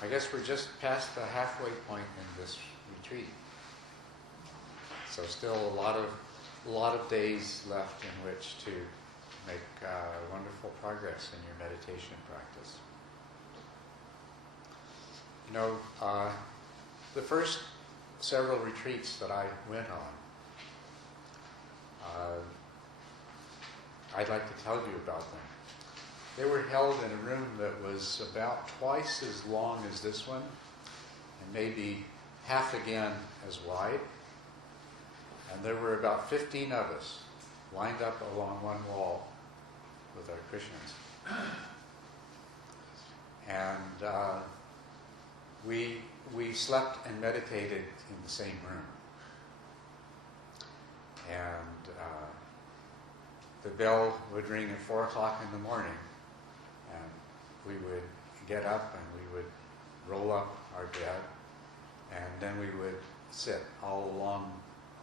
I guess we're just past the halfway point in this retreat. So still a lot of days left in which to make wonderful progress in your meditation practice. You know, the first several retreats that I went on, I'd like to tell you about them. They were held in a room that was about twice as long as this one, and maybe half again as wide. And there were about 15 of us lined up along one wall with our cushions. And we slept and meditated in the same room. And the bell would ring at 4 o'clock in the morning, and we would get up and we would roll up our bed, and then we would sit all along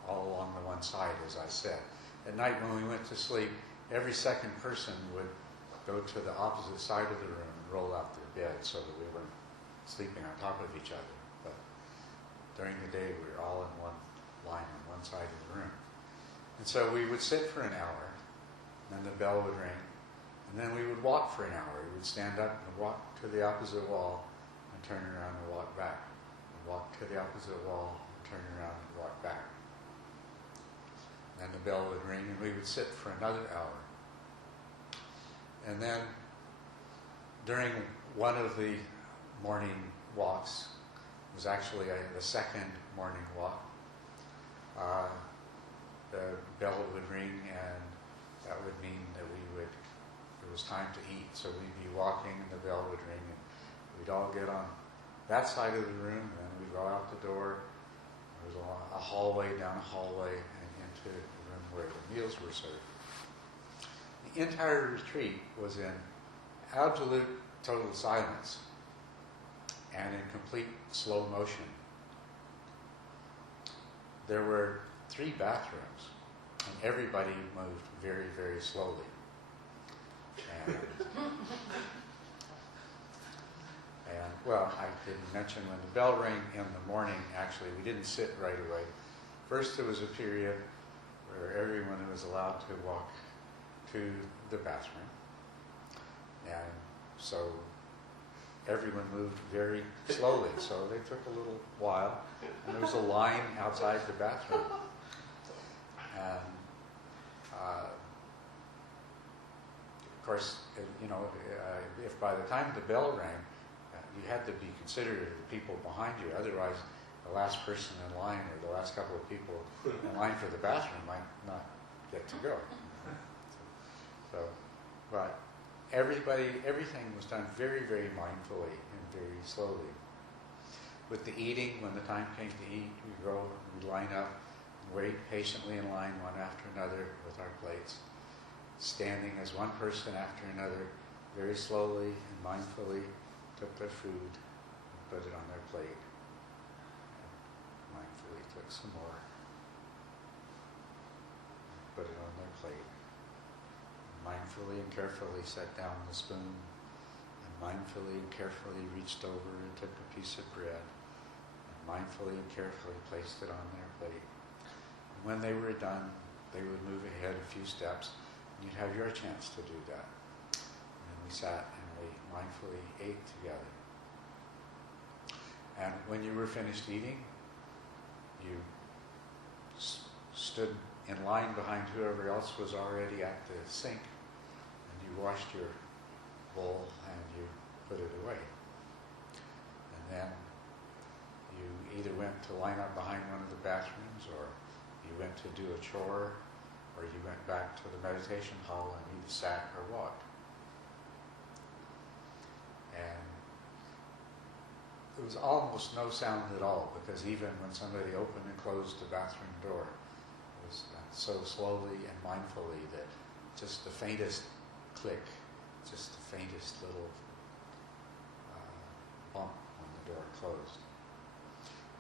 the one side, as I said. At night when we went to sleep, every second person would go to the opposite side of the room and roll out their bed so that we weren't sleeping on top of each other. But during the day, we were all in one line on one side of the room. And so we would sit for an hour, and then the bell would ring, and then we would walk for an hour. We would stand up and walk to the opposite wall and turn around and walk back. And walk to the opposite wall and turn around and walk back. And the bell would ring, and we would sit for another hour. And then during one of the morning walks, it was actually the second morning walk, the bell would ring, and that would mean that it was time to eat. So we'd be walking, and the bell would ring, and we'd all get on that side of the room, and then we'd go out the door. There was a hallway, down a hallway, and into the room where the meals were served. The entire retreat was in absolute total silence and in complete slow motion. There were 3 bathrooms, and everybody moved very, very slowly. And well, I didn't mention when the bell rang in the morning, actually, we didn't sit right away. First, there was a period where everyone was allowed to walk to the bathroom. And so everyone moved very slowly, so they took a little while. And there was a line outside the bathroom. And of course, if by the time the bell rang, you had to be considerate of the people behind you. Otherwise, the last person in line or the last couple of people in line for the bathroom might not get to go. So, but everything was done very, very mindfully and very slowly. With the eating, when the time came to eat, we'd line up and wait patiently in line one after another with our plates, standing as one person after another, very slowly and mindfully took their food and put it on their plate. And mindfully took some more and put it on their plate. Mindfully and carefully set down the spoon, and mindfully and carefully reached over and took a piece of bread, and mindfully and carefully placed it on their plate. And when they were done, they would move ahead a few steps, and you'd have your chance to do that. And then we sat and we mindfully ate together. And when you were finished eating, you stood in line behind whoever else was already at the sink, and you washed your bowl and you put it away. And then you either went to line up behind one of the bathrooms, or you went to do a chore, or you went back to the meditation hall and either sat or walked. And there was almost no sound at all, because even when somebody opened and closed the bathroom door, it was done so slowly and mindfully that just the faintest click, just the faintest little bump when the door closed.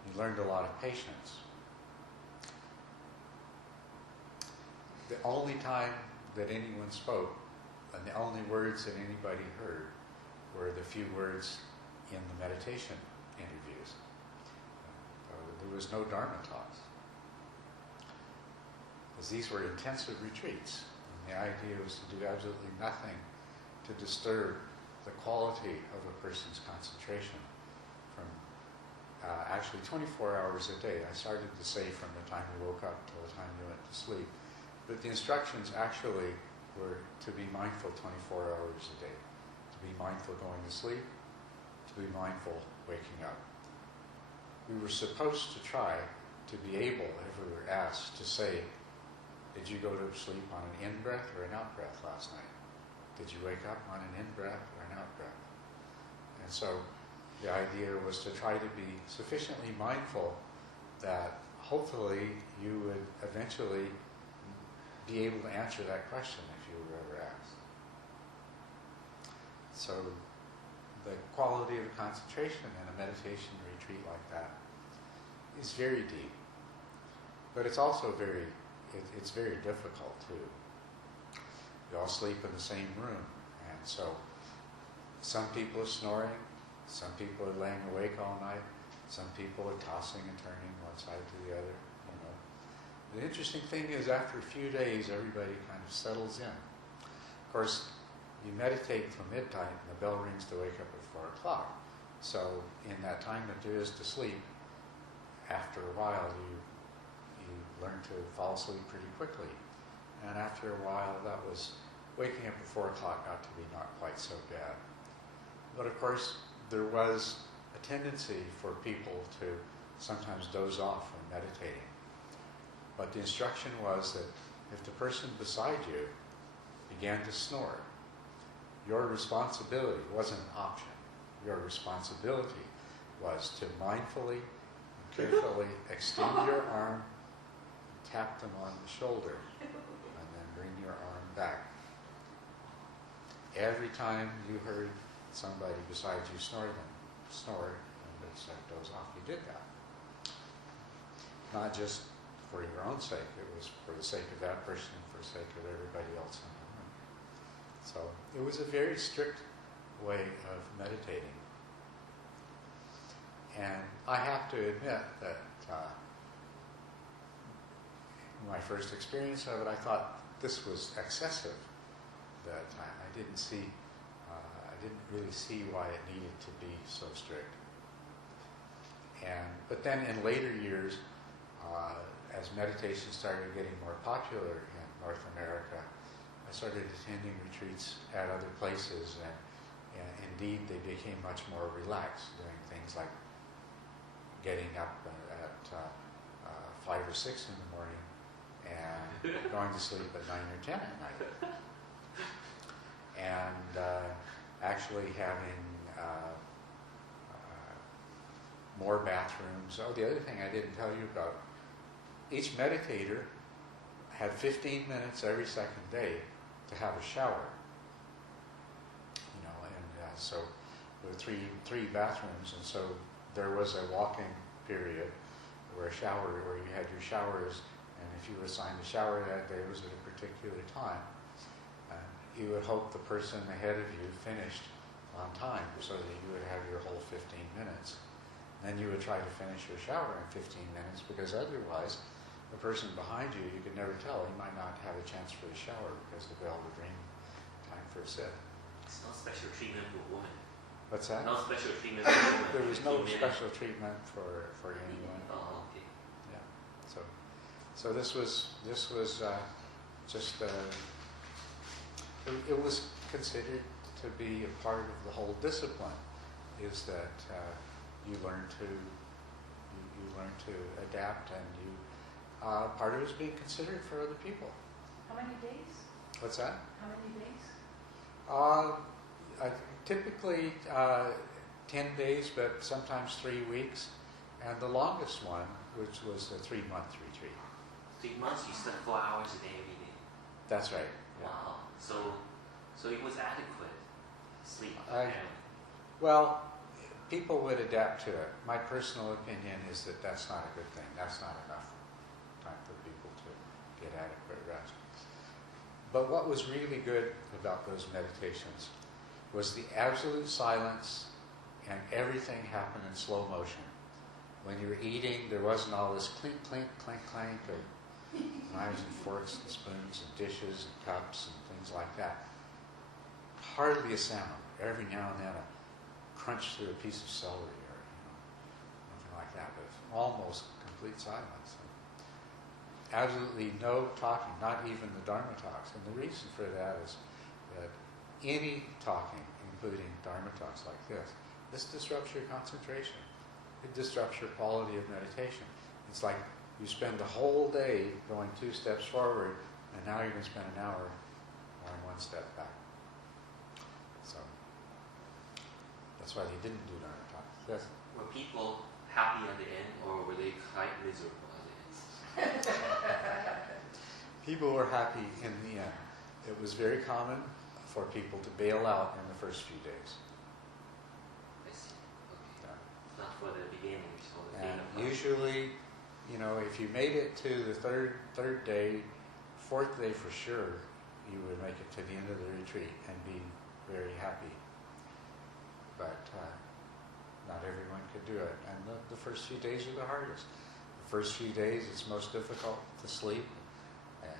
You learned a lot of patience. The only time that anyone spoke, and the only words that anybody heard, were the few words in the meditation interviews. There was no Dharma talks. Because these were intensive retreats. And the idea was to do absolutely nothing to disturb the quality of a person's concentration from actually 24 hours a day. I started to say from the time you woke up till the time you went to sleep. But the instructions actually were to be mindful 24 hours a day. To be mindful going to sleep, to be mindful waking up. We were supposed to try to be able, if we were asked, to say, did you go to sleep on an in-breath or an out-breath last night? Did you wake up on an in-breath or an out-breath? And so the idea was to try to be sufficiently mindful that hopefully you would eventually be able to answer that question if you were ever asked. So the quality of concentration in a meditation retreat like that is very deep. But it's also it's very difficult too. You all sleep in the same room, and so some people are snoring, some people are laying awake all night, some people are tossing and turning one side to the other, you know. The interesting thing is after a few days, everybody kind of settles in. Of course, you meditate till midnight and the bell rings to wake up at 4 o'clock. So in that time that there is to sleep, after a while you learn to fall asleep pretty quickly. And after a while, that was waking up at 4 o'clock got to be not quite so bad. But of course, there was a tendency for people to sometimes doze off when meditating. But the instruction was that if the person beside you began to snore, your responsibility wasn't an option. Your responsibility was to mindfully and carefully extend your arm, tap them on the shoulder, and then bring your arm back. Every time you heard somebody beside you snore, and it's like doze off, you did that. Not just for your own sake, it was for the sake of that person and for the sake of everybody else in the room. So it was a very strict way of meditating. And I have to admit that my first experience of it, I thought this was excessive. That I didn't really see why it needed to be so strict. But then in later years, as meditation started getting more popular in North America, I started attending retreats at other places, and indeed they became much more relaxed, doing things like getting up at 5 or 6 in the morning and going to sleep at 9 or 10 at night. And actually having more bathrooms. Oh, the other thing I didn't tell you about, each meditator had 15 minutes every second day to have a shower. You know, and so there were three bathrooms, and so there was a walking period where you had your showers, and if you were assigned a shower that day, it was at a particular time. You would hope the person ahead of you finished on time so that you would have your whole 15 minutes. Then you would try to finish your shower in 15 minutes, because otherwise the person behind you, you could never tell. He might not have a chance for the shower because the bell would ring time for a sit. It's no special treatment for women. What's that? No special treatment for women. There was no special treatment for anyone. Oh, okay. Yeah. So this was just it was considered to be a part of the whole discipline. Is that you learn to adapt, and you part of it is being considered for other people. How many days? What's that? How many days? Typically 10 days, but sometimes 3 weeks, and the longest one, which was a 3-month retreat. 3 months, you slept 4 hours a day every day. That's right. Yeah. Wow. So it was adequate sleep. Well, people would adapt to it. My personal opinion is that that's not a good thing. That's not enough time for people to get adequate rest. But what was really good about those meditations was the absolute silence and everything happened in slow motion. When you were eating, there wasn't all this clink, clink, clank, clank of knives and forks and spoons and dishes and cups and things like that. Hardly a sound. Every now and then a crunch through a piece of celery or something like that, but almost complete silence. Absolutely no talking, not even the Dharma talks. And the reason for that is that any talking, including Dharma talks like this disrupts your concentration. It disrupts your quality of meditation. It's like you spend the whole day going 2 steps forward, and now you're going to spend an hour going 1 step back. So that's why they didn't do Dharma talks. Yes? Were people happy at the end, or were they quite miserable at the end? People were happy in the end. It was very common for people to bail out in the first few days. I see. Okay. Yeah. Not for the beginners or the And beginner. usually, if you made it to the third day, 4th day for sure, you would make it to the end of the retreat and be very happy. But not everyone could do it. And the first few days are the hardest. The first few days, it's most difficult to sleep. And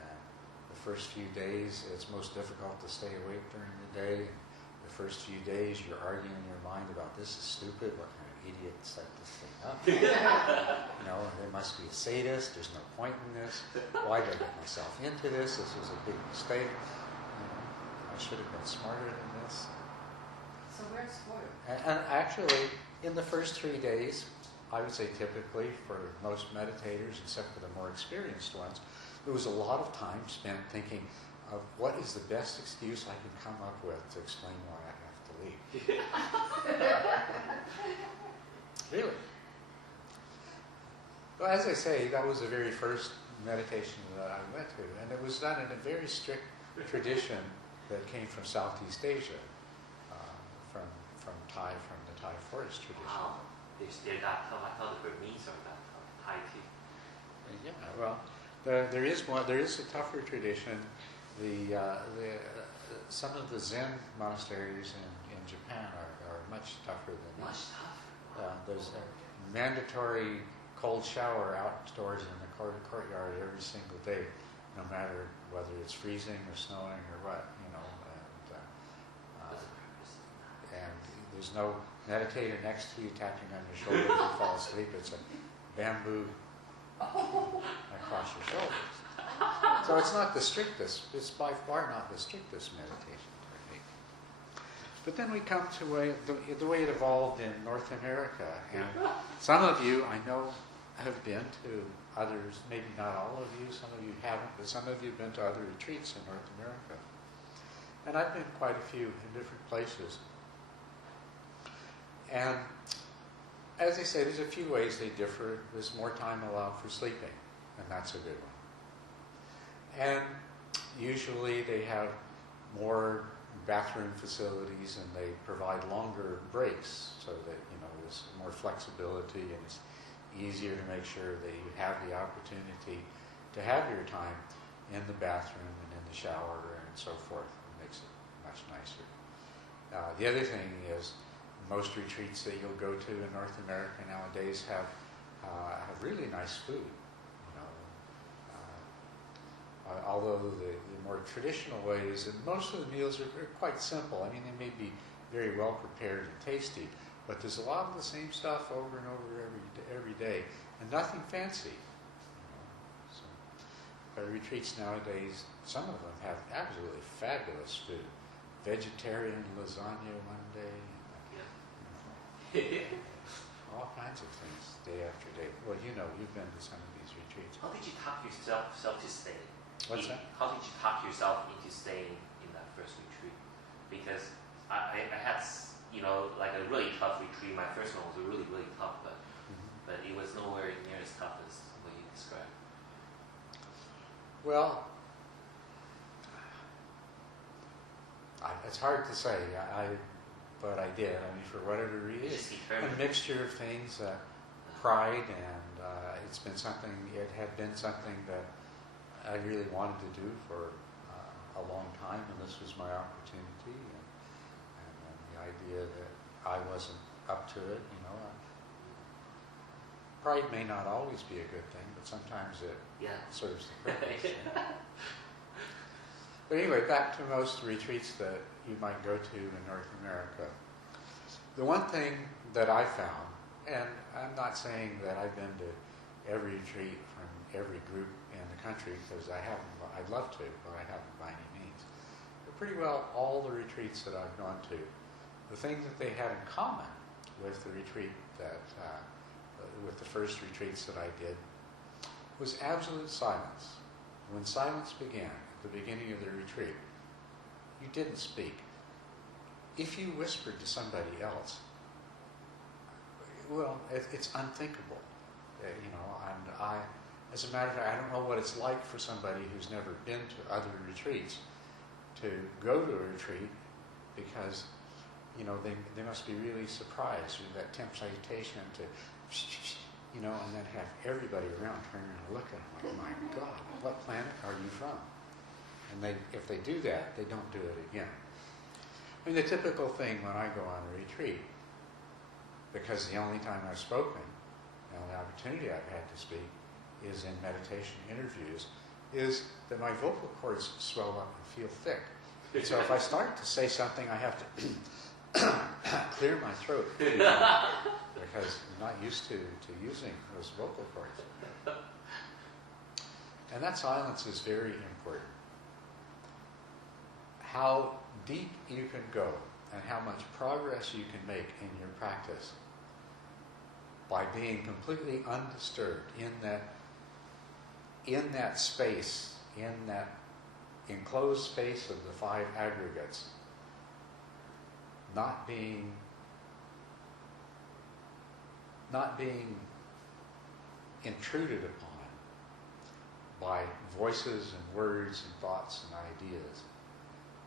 the first few days, it's most difficult to stay awake during the day. The first few days, you're arguing in your mind about this is stupid. What kind of idiot set this thing up? There must be a sadist. There's no point in this. Why did I get myself into this? This was a big mistake. I should have been smarter than this. So where's spoiled? And actually, in the first 3 days, I would say typically for most meditators, except for the more experienced ones, there was a lot of time spent thinking of what is the best excuse I can come up with to explain why I have to leave. Really. Well, as I say, that was the very first meditation that I went to, and it was done in a very strict tradition that came from Southeast Asia, from the Thai forest tradition. Wow. They're that tough. I thought the Burmese are that tough. Thai too. Yeah, well, there is a tougher tradition. Some of the Zen monasteries in Japan are much tougher than Much this. tougher. There's a mandatory cold shower outdoors in the courtyard every single day, no matter whether it's freezing or snowing or what, What's the purpose? and there's no meditator next to you tapping on your shoulder as you fall asleep. It's a bamboo across your shoulders. So it's not the strictest, it's by far not the strictest meditation technique. But then we come to the way it evolved in North America. And some of you, I know, have been to others, maybe not all of you, some of you haven't, but some of you have been to other retreats in North America. And I've been quite a few in different places. And as I say, there's a few ways they differ. There's more time allowed for sleeping, and that's a good one. And usually they have more bathroom facilities and they provide longer breaks so that, there's more flexibility and it's easier to make sure that you have the opportunity to have your time in the bathroom and in the shower and so forth. It makes it much nicer. The other thing is most retreats that you'll go to in North America nowadays have really nice food. Although the more traditional ways, and most of the meals are quite simple. I mean, they may be very well prepared and tasty, but there's a lot of the same stuff over and over every day, and nothing fancy. So, retreats nowadays, some of them have absolutely fabulous food. Vegetarian lasagna one day, all kinds of things day after day. Well, you've been to some of these retreats. How did you talk yourself to stay? What's that? How did you talk yourself into staying in that first retreat? Because I had, like a really tough retreat. My first one was really, really tough, but it was nowhere near as tough as what you described. Well, it's hard to say. But I did. I mean, for whatever reason, a mixture of things, pride, and it had been something that I really wanted to do for a long time, and this was my opportunity, and the idea that I wasn't up to it, you know. Pride may not always be a good thing, but sometimes it Yeah. serves the purpose. But anyway, back to most retreats that you might go to in North America. The one thing that I found, and I'm not saying that I've been to every retreat from every group in the country, because I haven't. I'd love to, but I haven't by any means. But pretty well all the retreats that I've gone to, the thing that they had in common with the retreat that, with the first retreats that I did, was absolute silence. When silence began, at the beginning of the retreat, you didn't speak. If you whispered to somebody else, well, it's unthinkable, you know. And as a matter of fact, I don't know what it's like for somebody who's never been to other retreats to go to a retreat, because, you know, they must be really surprised with that temptation to, you know, and then have everybody around turn around and look at them like, my God, what planet are you from? And if they do that, they don't do it again. I mean, the typical thing when I go on a retreat, because the only time I've spoken, and the opportunity I've had to speak, is in meditation interviews, is that my vocal cords swell up and feel thick. So if I start to say something, I have to clear my throat, because I'm not used to using those vocal cords. And that silence is very important. How deep you can go and how much progress you can make in your practice by being completely undisturbed in that space, in that enclosed space of the five aggregates, not being intruded upon by voices and words and thoughts and ideas,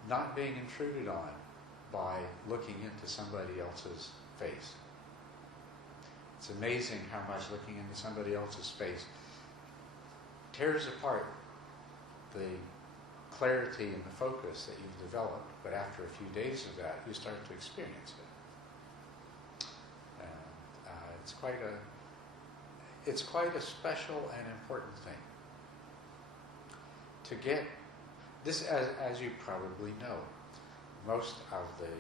not being intruded on by looking into somebody else's face. It's amazing how much looking into somebody else's face tears apart the clarity and the focus that you've developed, but after a few days of that, you start to experience it. And it's quite a special and important thing. To get this, as you probably know, most of the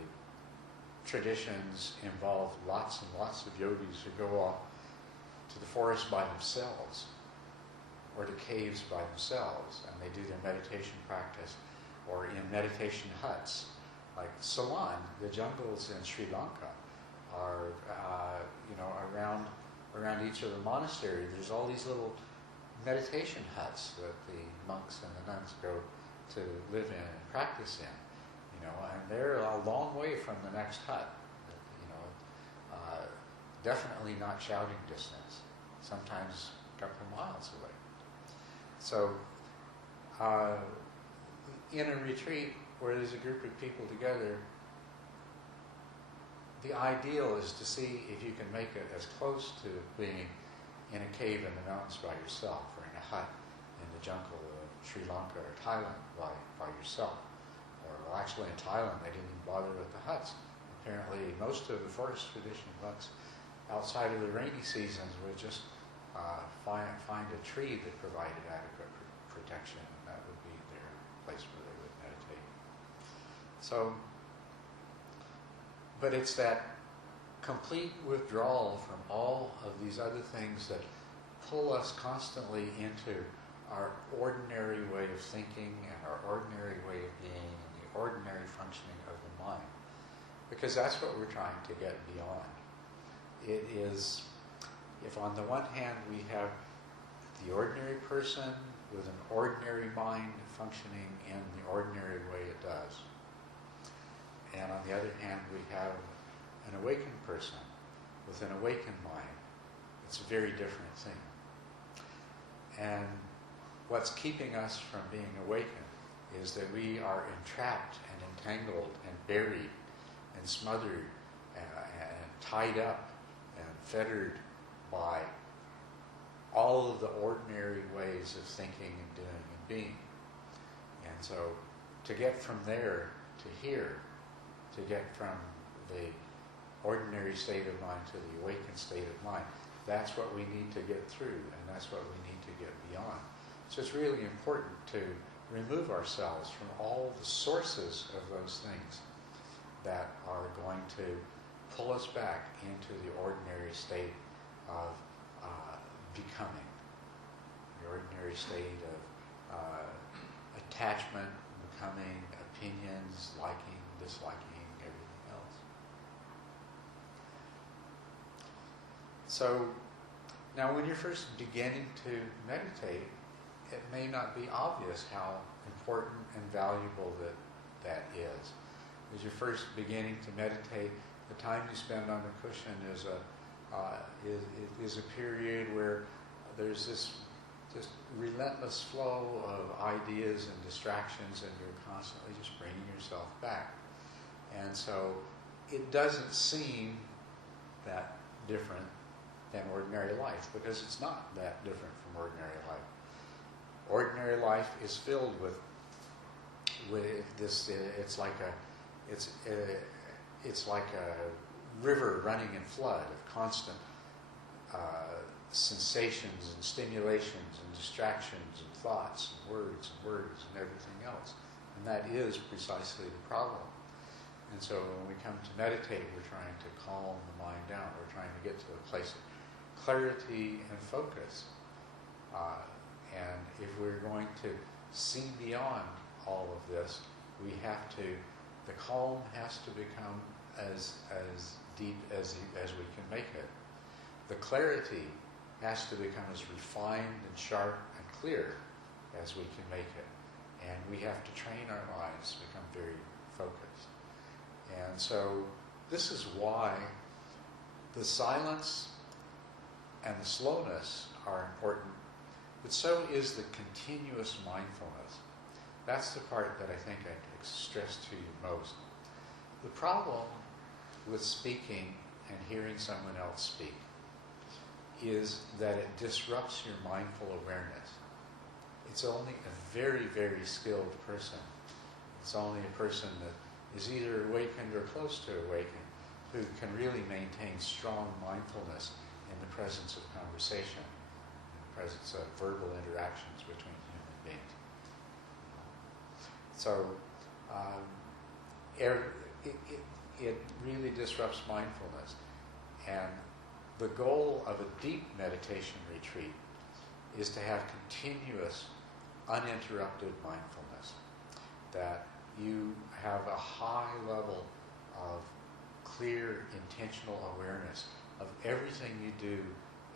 traditions involve lots and lots of yogis who go off to the forest by themselves or to caves by themselves, and they do their meditation practice, or in meditation huts. Like Ceylon, the jungles in Sri Lanka are, around each of the monasteries, there's all these little meditation huts that the monks and the nuns go to live in and practice in, you know, and they're a long way from the next hut, you know, definitely not shouting distance, sometimes a couple of miles away. So, in a retreat where there's a group of people together, the ideal is to see if you can make it as close to being in a cave in the mountains by yourself, or in a hut in the jungle of Sri Lanka or Thailand by yourself. Or, well, actually in Thailand they didn't even bother with the huts. Apparently most of the forest tradition monks outside of the rainy seasons would just find a tree that provided adequate protection, and that would be their place where they would meditate. So, but it's that complete withdrawal from all of these other things that pull us constantly into our ordinary way of thinking and our ordinary way of being and the ordinary functioning of the mind. Because that's what we're trying to get beyond. It is, if on the one hand we have the ordinary person with an ordinary mind functioning in the ordinary way it does, and on the other hand we have an awakened person with an awakened mind, it's a very different thing. And what's keeping us from being awakened is that we are entrapped and entangled and buried and smothered and tied up and fettered by all of the ordinary ways of thinking and doing and being. And so to get from there to here, to get from the ordinary state of mind to the awakened state of mind. That's what we need to get through, and that's what we need to get beyond. So it's really important to remove ourselves from all the sources of those things that are going to pull us back into the ordinary state of becoming, the ordinary state of attachment, becoming, opinions, liking, disliking, everything else. So now when you're first beginning to meditate, it may not be obvious how important and valuable that is. As you're first beginning to meditate, the time you spend on the cushion is a period where there's this just relentless flow of ideas and distractions, and you're constantly just bringing yourself back. And so it doesn't seem that different than ordinary life, because it's not that different from ordinary life. Ordinary life is filled with this. It's like a river running in flood of constant sensations and stimulations and distractions and thoughts and words and everything else. And that is precisely the problem. And so when we come to meditate, we're trying to calm the mind down. We're trying to get to a place of clarity and focus. And if we're going to see beyond all of this, we have to, the calm has to become as deep as we can make it. The clarity has to become as refined and sharp and clear as we can make it. And we have to train our minds to become very focused. And so this is why the silence and the slowness are important, but so is the continuous mindfulness. That's the part that I think I stress to you most. The problem with speaking and hearing someone else speak is that it disrupts your mindful awareness. It's only a very, very skilled person. It's only a person that is either awakened or close to awakened who can really maintain strong mindfulness in the presence of conversation, in the presence of verbal interactions between human beings. So it really disrupts mindfulness. And the goal of a deep meditation retreat is to have continuous, uninterrupted mindfulness, that you have a high level of clear, intentional awareness of everything you do,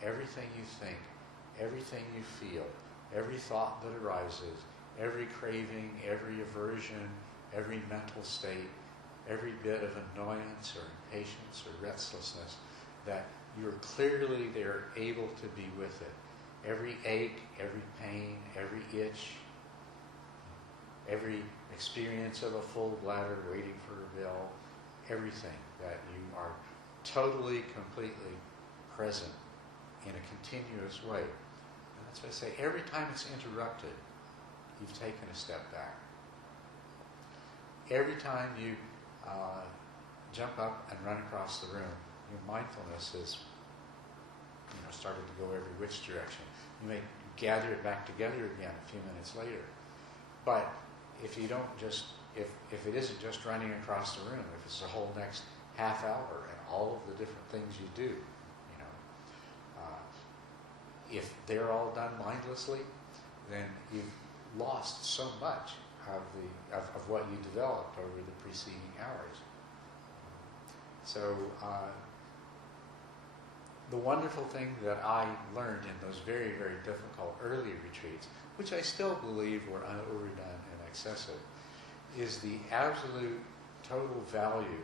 everything you think, everything you feel, every thought that arises, every craving, every aversion, every mental state, every bit of annoyance or impatience or restlessness, that you're clearly there, able to be with it. Every ache, every pain, every itch, every experience of a full bladder waiting for a bill, everything, that you are totally, completely present in a continuous way. And that's why I say every time it's interrupted, you've taken a step back. Every time you jump up and run across the room, your mindfulness is started to go every which direction. You may gather it back together again a few minutes later. But if you don't just, if it isn't just running across the room, if it's the whole next half hour and all of the different things you do, if they're all done mindlessly, then you've lost so much of what you developed over the preceding hours. So the wonderful thing that I learned in those very, very difficult early retreats, which I still believe were overdone and excessive, is the absolute total value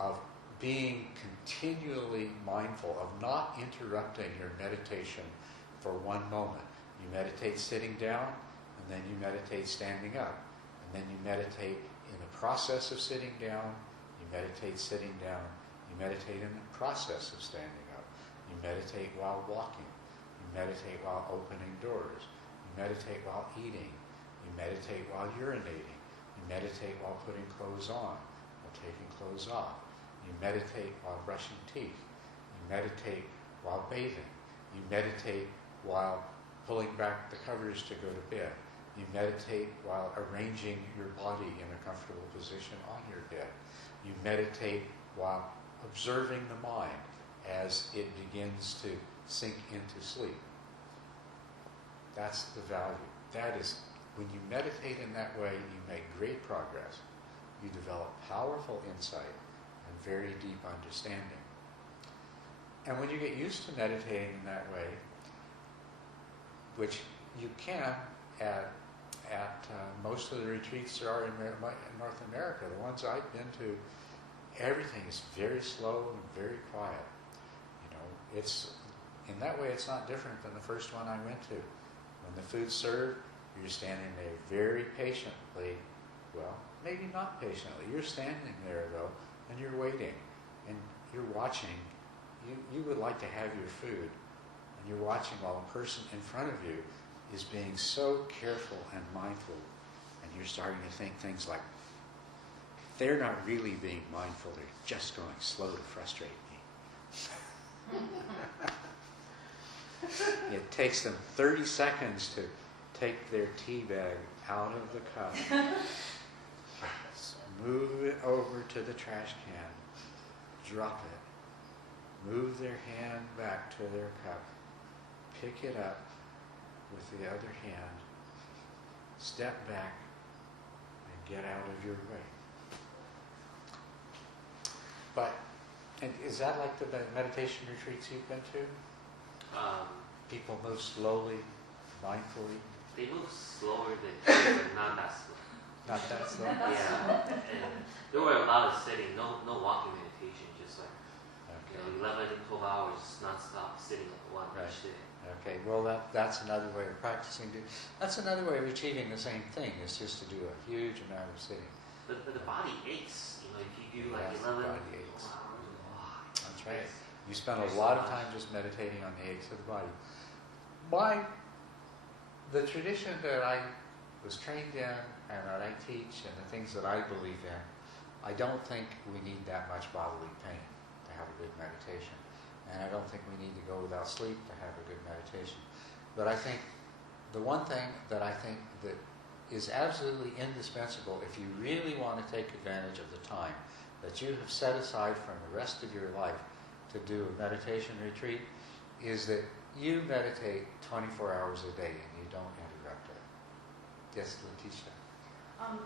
of being continually mindful, of not interrupting your meditation for one moment. You meditate sitting down, and then you meditate standing up, and then you meditate in the process of sitting down, you meditate sitting down, you meditate in the process of standing up, you meditate while walking, you meditate while opening doors, you meditate while eating, you meditate while urinating, you meditate while putting clothes on or taking clothes off, You meditate while brushing teeth. You meditate while bathing. You meditate while pulling back the covers to go to bed. You meditate while arranging your body in a comfortable position on your bed. You meditate while observing the mind as it begins to sink into sleep. That's the value. That is, when you meditate in that way, you make great progress. You develop powerful insight and very deep understanding. And when you get used to meditating in that way, which you can at most of the retreats there are in North America, the ones I've been to, everything is very slow and very quiet. You know, it's in that way it's not different than the first one I went to. When the food's served, you're standing there very patiently. Well, maybe not patiently. You're standing there though, and you're waiting, and you're watching. You would like to have your food, and you're watching while a person in front of you is being so careful and mindful, and you're starting to think things like, they're not really being mindful, they're just going slow to frustrate me. It takes them 30 seconds to take their tea bag out of the cup, move it over to the trash can, drop it, move their hand back to their cup, pick it up with the other hand, step back, and get out of your way. But, and is that like the meditation retreats you've been to? People move slowly, mindfully? They move slower than but not that slow. Not that slow? Yeah. And there were a lot of sitting, no walking meditation, just like 11 to 12 hours non-stop sitting at one each day. Okay, well that's another way of practicing. That's another way of achieving the same thing, is just to do a huge amount of sitting. But the body aches, you know, if you do like 11 to 12 hours. That's right. You spend a lot of time just meditating on the aches of the body. The tradition that I was trained in and that I teach and the things that I believe in, I don't think we need that much bodily pain to have a good meditation. And I don't think we need to go without sleep to have a good meditation. But I think the one thing that I think that is absolutely indispensable if you really want to take advantage of the time that you have set aside from the rest of your life to do a meditation retreat is that you meditate 24 hours a day and you don't interrupt it. Yes, Letitia. And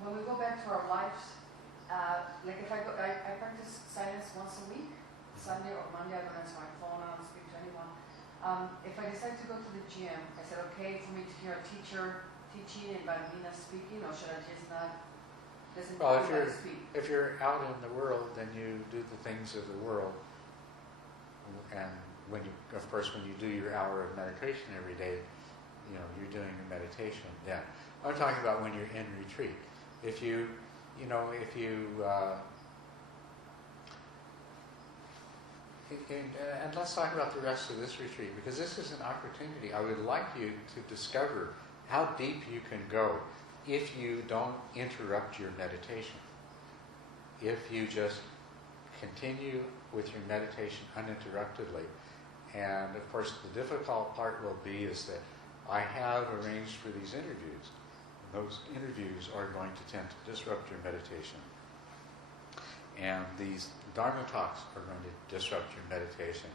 when we go back to our lives, like if I practice silence once a week, Sunday or Monday, I don't answer my phone, I don't speak to anyone. If I decide to go to the gym, I said, okay, for me to hear a teacher teaching and Bambina speaking, or should I just not listen to anybody speak? If you're out in the world, then you do the things of the world. And when you do your hour of meditation every day, you know, you're doing your meditation then. I'm talking about when you're in retreat. And let's talk about the rest of this retreat, because this is an opportunity. I would like you to discover how deep you can go if you don't interrupt your meditation. If you just continue with your meditation uninterruptedly. And of course the difficult part will be is that I have arranged for these interviews. Those interviews are going to tend to disrupt your meditation. And these Dharma talks are going to disrupt your meditation.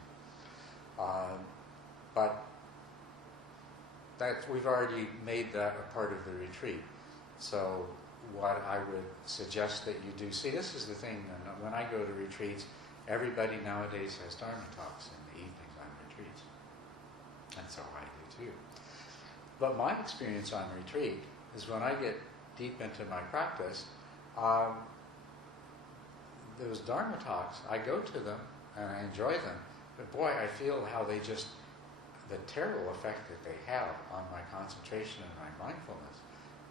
But we've already made that a part of the retreat. So what I would suggest that you do, see, this is the thing, when I go to retreats, everybody nowadays has Dharma talks in the evenings on retreats. And so I do too. But my experience on retreat is when I get deep into my practice, those Dharma talks, I go to them and I enjoy them, but boy, I feel how they just, the terrible effect that they have on my concentration and my mindfulness,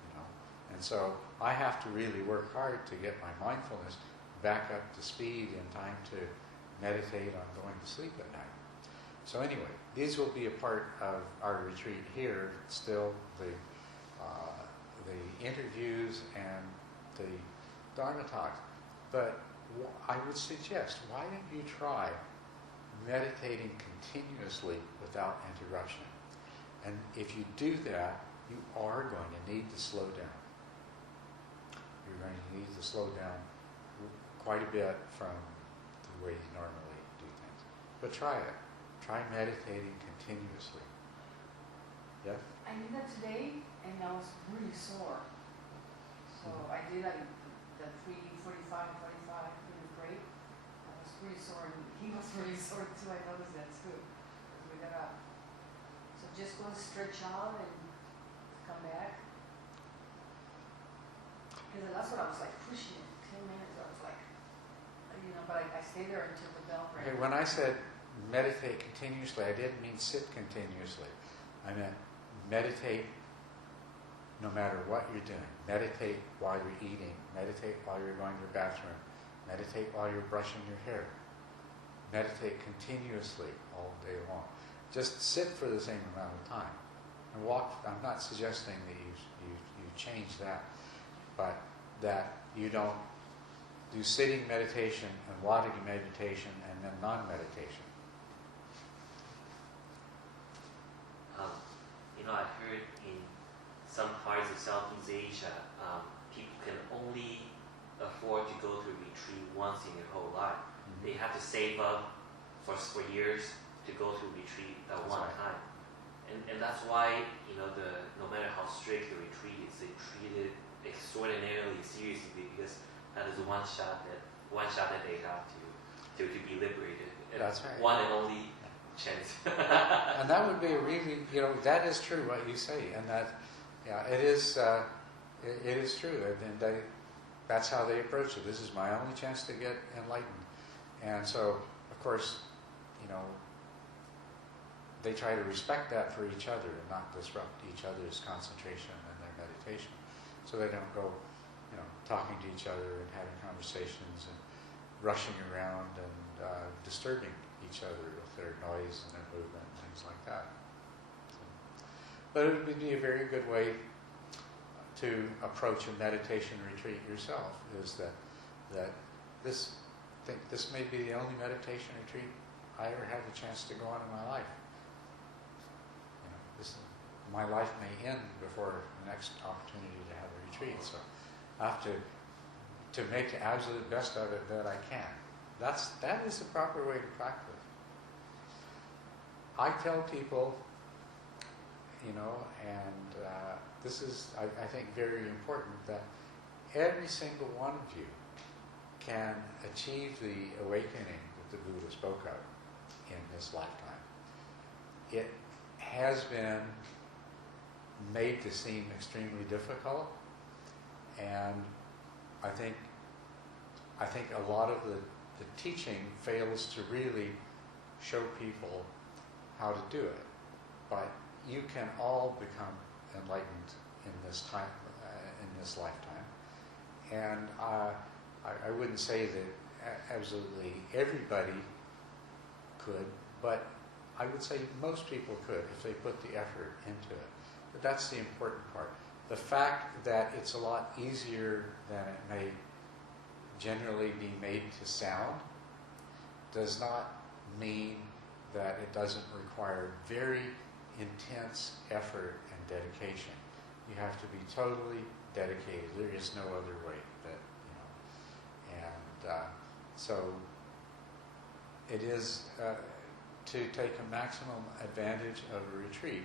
you know. And so I have to really work hard to get my mindfulness back up to speed in time to meditate on going to sleep at night. So anyway, these will be a part of our retreat here, still the interviews and the Dharma talks. But I would suggest, why don't you try meditating continuously without interruption? And if you do that, you are going to need to slow down. You're going to need to slow down quite a bit from the way you normally do things. But try it. Try meditating continuously. Yes? I did that today, and I was really sore. So I did like the 3:45, 45 minute break. I was really sore, and he was really sore too. I noticed that too as we got up. So just go and stretch out and come back. Because the last one I was like pushing it 10 minutes. I was like, but I stayed there until the bell rang. Okay, when I said meditate continuously, I didn't mean sit continuously. I meant meditate no matter what you're doing. Meditate while you're eating. Meditate while you're going to the bathroom. Meditate while you're brushing your hair. Meditate continuously all day long. Just sit for the same amount of time. And walk. I'm not suggesting that you change that, but that you don't do sitting meditation and walking meditation and then non-meditation. I heard in some parts of Southeast Asia, people can only afford to go to a retreat once in their whole life. Mm-hmm. They have to save up for years to go to a retreat at That's one right. time. And that's why, no matter how strict the retreat is, they treat it extraordinarily seriously, because that is one shot that they have to be liberated. That's right. One and only chance. And that would be a really, that is true what you say, and that, it is true, and that's how they approach it. This is my only chance to get enlightened, and so of course, they try to respect that for each other and not disrupt each other's concentration and their meditation, so they don't go, talking to each other and having conversations and rushing around and disturbing each other with their noise and their movement and things like that. But it would be a very good way to approach a meditation retreat yourself, is that this may be the only meditation retreat I ever had the chance to go on in my life. My life may end before the next opportunity to have a retreat, so I have to make the absolute best of it that I can. That is the proper way to practice. I tell people, and this is, I think, very important, that every single one of you can achieve the awakening that the Buddha spoke of in this lifetime. It has been made to seem extremely difficult, and I think a lot of the teaching fails to really show people how to do it. But you can all become enlightened in this time, in this lifetime. And I wouldn't say that absolutely everybody could, but I would say most people could if they put the effort into it. But that's the important part. The fact that it's a lot easier than it may generally be made to sound does not mean that it doesn't require very intense effort and dedication. You have to be totally dedicated. There is no other way so it is to take a maximum advantage of a retreat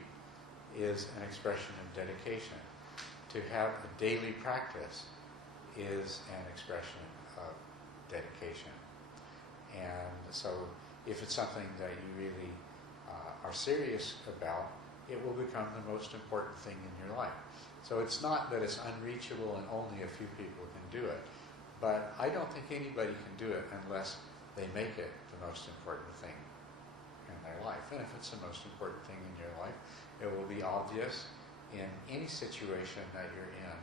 is an expression of dedication. To have a daily practice is an expression of dedication. And so if it's something that you really are serious about, it will become the most important thing in your life. So it's not that it's unreachable and only a few people can do it, but I don't think anybody can do it unless they make it the most important thing in their life. And if it's the most important thing in your life, it will be obvious in any situation that you're in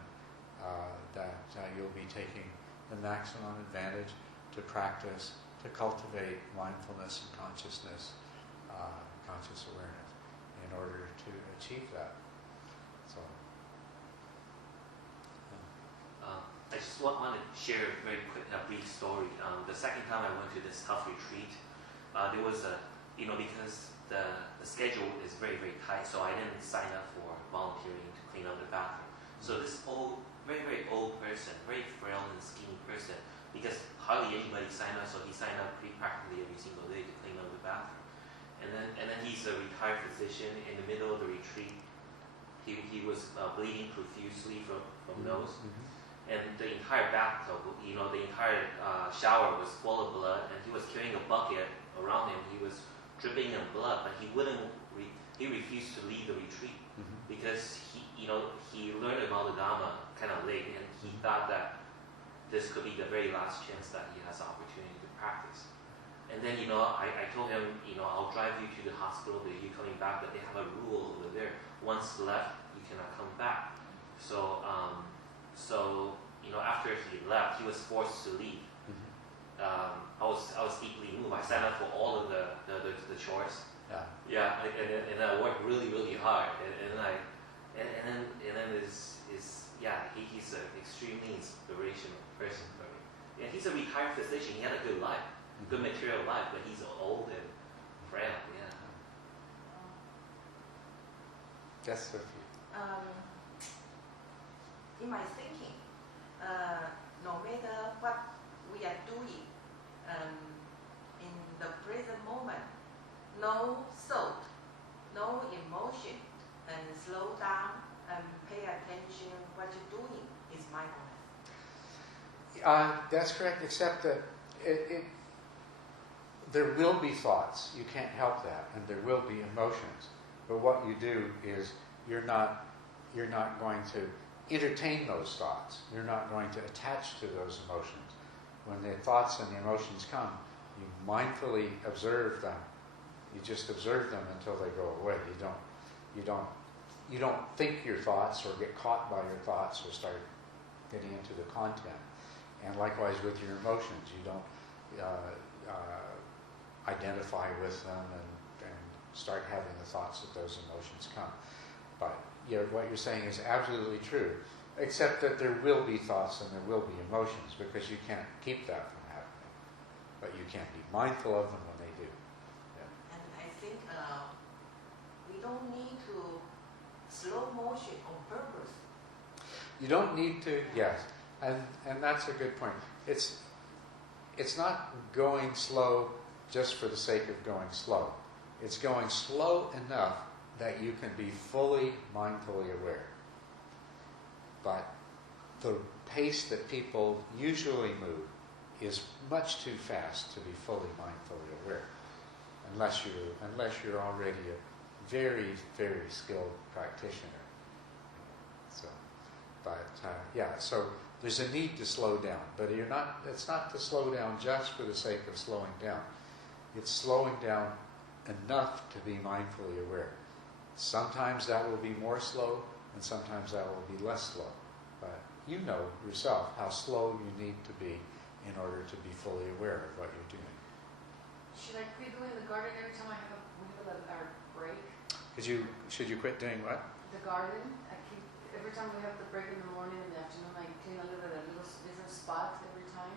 that you'll be taking the maximum advantage to practice, to cultivate mindfulness and consciousness, conscious awareness, in order to achieve that. So, I just want to share a very quick, brief story. The second time I went to this tough retreat, there was because the schedule is very, very tight, so I didn't sign up for volunteering to clean up the bathroom. So this old, very, very old person, very frail and skinny person, because hardly anybody signed up, so he signed up practically every single day to clean up the bathroom. And then he's a retired physician. In the middle of the retreat, he was bleeding profusely from nose. And the entire bathtub, the entire shower was full of blood, and he was carrying a bucket around him. He was dripping in blood, but he refused to leave the retreat because he learned about the Dharma kind of late, and he thought that this could be the very last chance that he has the opportunity to practice. And then, I told him, I'll drive you to the hospital, that you're coming back, but they have a rule over there. Once left, you cannot come back. So after he left, he was forced to leave. I was deeply moved. I signed up for all of the chores. Yeah. And I worked really, really hard. And then he's an extremely inspirational person for me. And he's a retired physician. He had a good life, good material life, but he's old and frail. Yeah. Yes, Sophie. In my thinking, no matter what we are doing, in the present moment, no thought, no emotion, and slow down and pay attention what you're doing is mindfulness. That's correct, except that there will be thoughts. You can't help that, and there will be emotions. But what you do is you're not going to entertain those thoughts. You're not going to attach to those emotions. When the thoughts and the emotions come, you mindfully observe them. You just observe them until they go away. You don't think your thoughts or get caught by your thoughts or start getting into the content. And likewise with your emotions, you don't identify with them and start having the thoughts that those emotions come. But what you're saying is absolutely true, except that there will be thoughts and there will be emotions, because you can't keep that from happening. But you can be mindful of them when they do. Yeah. And I think we don't need to slow motion on purpose. You don't need to, yes. And that's a good point. It's not going slow just for the sake of going slow. It's going slow enough that you can be fully mindfully aware. But the pace that people usually move is much too fast to be fully mindfully aware, unless you're already a very, very skilled practitioner. So there's a need to slow down, but it's not to slow down just for the sake of slowing down. It's slowing down enough to be mindfully aware. Sometimes that will be more slow, and sometimes that will be less slow. But you know yourself how slow you need to be in order to be fully aware of what you're doing. Should I quit doing the garden every time we have our break? Should you quit doing what? The garden. Every time we have the break in the morning and the afternoon, I clean a little different spot every time.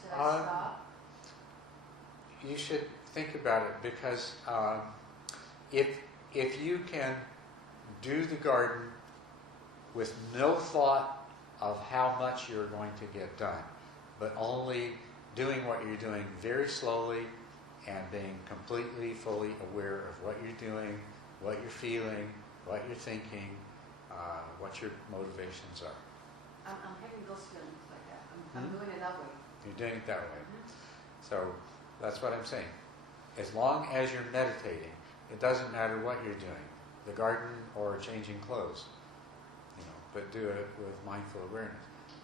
Should I stop? You should think about it, because if you can do the garden with no thought of how much you're going to get done, but only doing what you're doing very slowly and being completely, fully aware of what you're doing, what you're feeling, what you're thinking, what your motivations are. I'm having those feelings like that. I'm doing it that way. You're doing it that way. So that's what I'm saying. As long as you're meditating, it doesn't matter what you're doing, the garden or changing clothes, but do it with mindful awareness.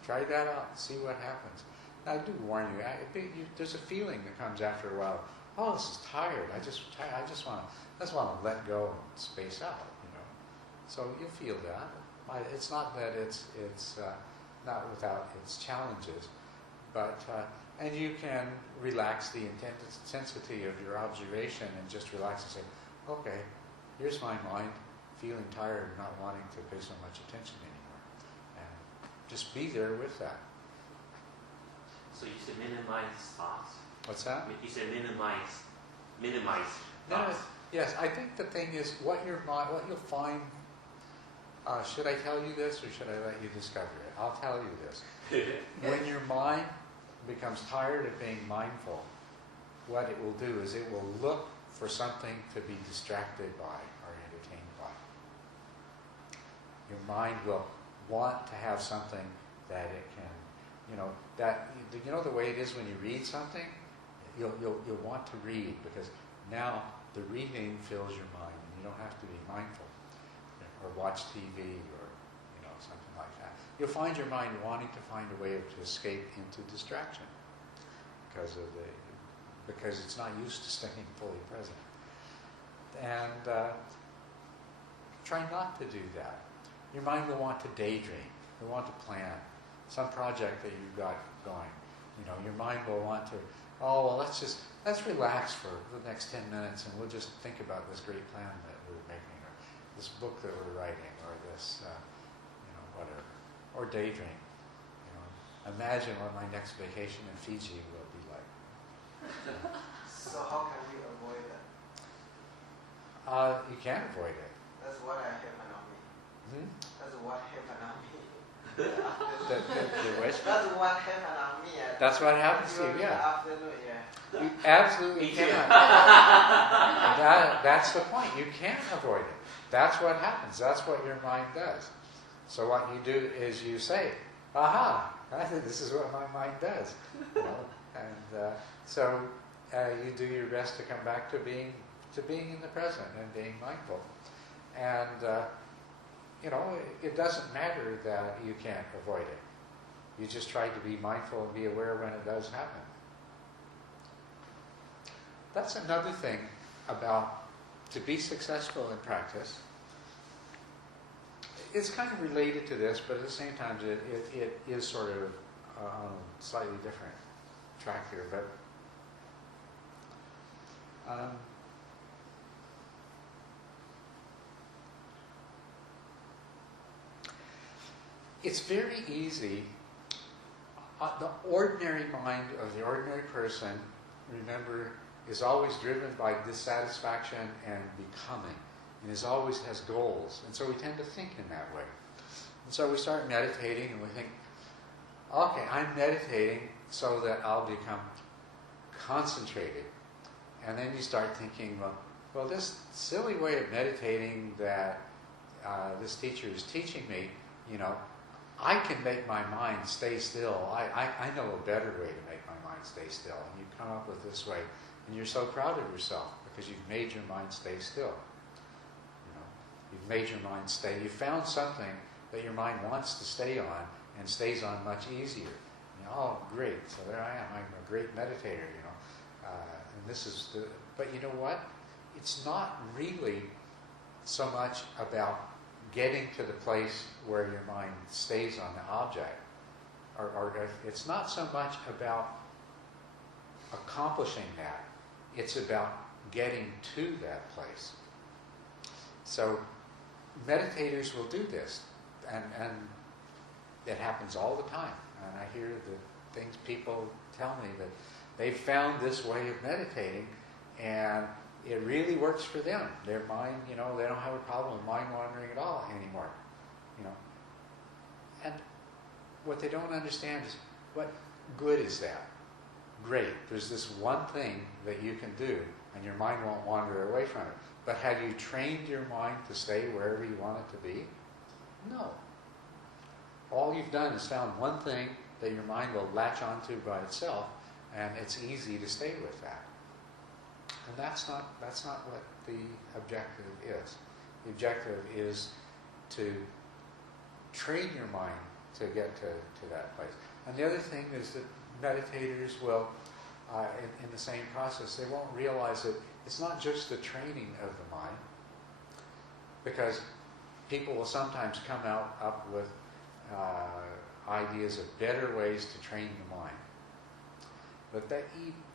Try that out, see what happens. Now, I do warn you, there's a feeling that comes after a while. Oh, this is tired. I just want to let go and space out. So you'll feel that. It's not that it's not without its challenges, but and you can relax the intensity of your observation and just relax and say, okay, here's my mind feeling tired and not wanting to pay so much attention anymore. And just be there with that. So you said minimize thoughts. What's that? You said minimize No, thoughts. yes, I think the thing is what you'll find. Should I tell you this or should I let you discover it? I'll tell you this. When your mind becomes tired of being mindful, what it will do is it will look for something to be distracted by or entertained by. Your mind will want to have something that it can, the way it is when you read something, you'll want to read because now the reading fills your mind and you don't have to be mindful or watch TV or something like that. You'll find your mind wanting to find a way to escape into distraction because it's not used to staying fully present. And try not to do that. Your mind will want to daydream. Will want to plan some project that you've got going. Your mind will want to, let's relax for the next 10 minutes and we'll just think about this great plan that we're making or this book that we're writing or this, whatever. Or daydream. Imagine what my next vacation in Fiji will be like. So how can we avoid that? You can't avoid it. That's what happened on me. Hmm? That's what happened on me. The wish? That's what happened on me. That's what happens to you, During yeah. the afternoon, yeah. You absolutely cannot. That's the point. You can't avoid it. That's what happens. That's what your mind does. So what you do is you say, aha, this is what my mind does. And so you do your best to come back to being in the present and being mindful. And it doesn't matter that you can't avoid it. You just try to be mindful and be aware when it does happen. That's another thing about to be successful in practice. It's kind of related to this, but at the same time, it is sort of on a slightly different track here. But it's very easy. The ordinary mind of the ordinary person, remember, is always driven by dissatisfaction and becoming, and always has goals. And so we tend to think in that way. And so we start meditating and we think, okay, I'm meditating so that I'll become concentrated. And then you start thinking, well, this silly way of meditating that this teacher is teaching me, I can make my mind stay still. I know a better way to make my mind stay still. And you come up with this way, and you're so proud of yourself because you've made your mind stay still. You've made your mind stay. You found something that your mind wants to stay on and stays on much easier. Oh, great! So there I am. I'm a great meditator. And this is the. But you know what? It's not really so much about getting to the place where your mind stays on the object, or it's not so much about accomplishing that. It's about getting to that place. So meditators will do this, and it happens all the time. And I hear the things people tell me that they've found this way of meditating, and it really works for them. Their mind, they don't have a problem with mind wandering at all anymore. And what they don't understand is, what good is that? Great, there's this one thing that you can do, and your mind won't wander away from it. But have you trained your mind to stay wherever you want it to be? No. All you've done is found one thing that your mind will latch onto by itself, and it's easy to stay with that. And that's not what the objective is. The objective is to train your mind to get to that place. And the other thing is that meditators will, in the same process, they won't realize that it's not just the training of the mind, because people will sometimes come up with ideas of better ways to train the mind. But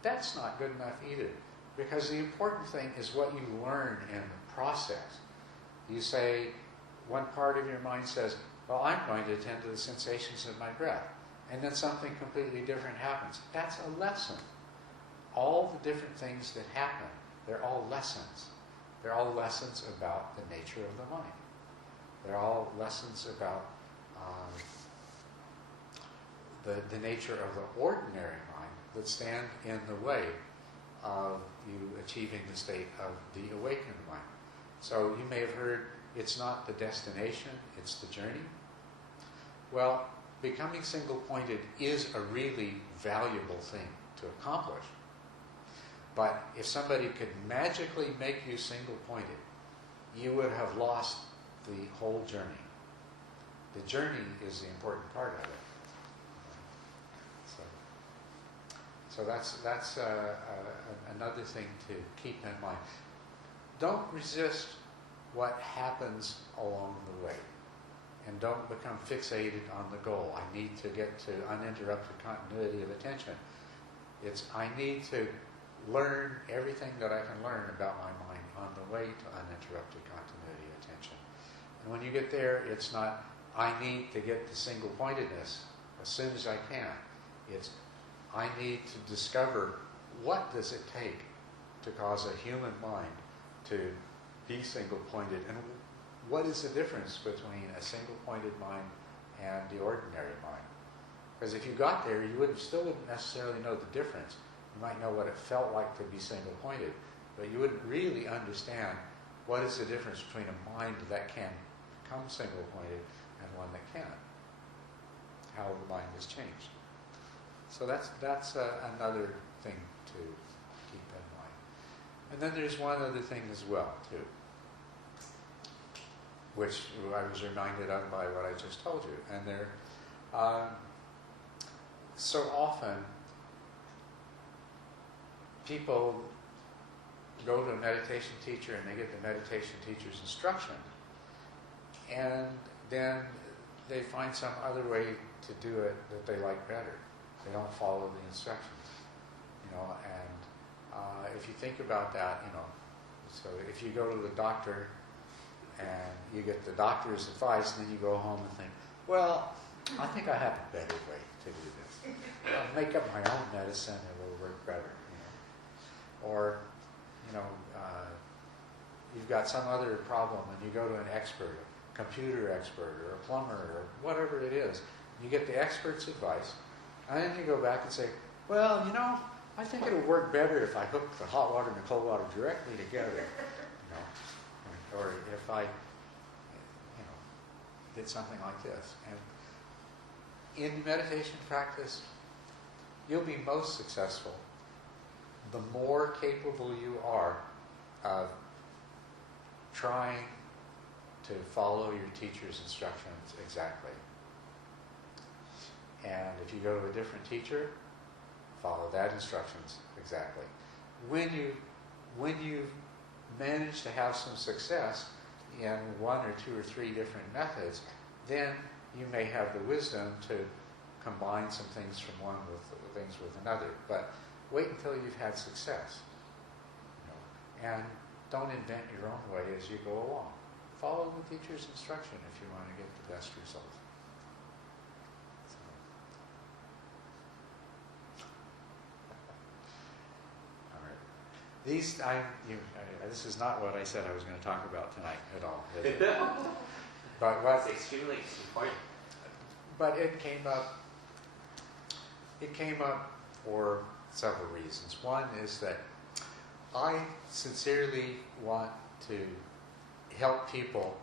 that's not good enough either, because the important thing is what you learn in the process. You say, one part of your mind says, Well, I'm going to attend to the sensations of my breath. And then something completely different happens. That's a lesson. All the different things that happen, they're all lessons. They're all lessons about the nature of the mind. They're all lessons about the nature of the ordinary mind that stand in the way of you achieving the state of the awakened mind. So you may have heard, it's not the destination, it's the journey. Well, becoming single-pointed is a really valuable thing to accomplish. But if somebody could magically make you single-pointed, you would have lost the whole journey. The journey is the important part of it. So that's another thing to keep in mind. Don't resist what happens along the way. And don't become fixated on the goal. I need to get to uninterrupted continuity of attention. It's I need to learn everything that I can learn about my mind on the way to uninterrupted continuity of attention. And when you get there, it's not I need to get to single-pointedness as soon as I can. It's I need to discover what does it take to cause a human mind to be single-pointed, and what is the difference between a single-pointed mind and the ordinary mind? Because if you got there, you still wouldn't necessarily know the difference. You might know what it felt like to be single-pointed, but you wouldn't really understand what is the difference between a mind that can become single-pointed and one that can't. How the mind has changed. So that's another thing to keep in mind. And then there's one other thing as well, too, which I was reminded of by what I just told you. And there, so often, people go to a meditation teacher and they get the meditation teacher's instruction, and then they find some other way to do it that they like better. They don't follow the instructions, and if you think about that, so if you go to the doctor and you get the doctor's advice, and then you go home and think, well, I think I have a better way to do this. I'll make up my own medicine, it will work better. Or, you've got some other problem and you go to an expert, a computer expert or a plumber or whatever it is. You get the expert's advice, and then you go back and say, well, I think it'll work better if I hook the hot water and the cold water directly together. Or if I, did something like this. And in meditation practice, you'll be most successful the more capable you are of trying to follow your teacher's instructions exactly. And if you go to a different teacher, follow that instructions exactly. When you manage to have some success in one or two or three different methods, then you may have the wisdom to combine some things from one with things with another. But wait until you've had success. And don't invent your own way as you go along. Follow the teacher's instruction if you want to get the best result. This is not what I said I was going to talk about tonight at all. But It's extremely important. But it came up. It came up for several reasons. One is that I sincerely want to help people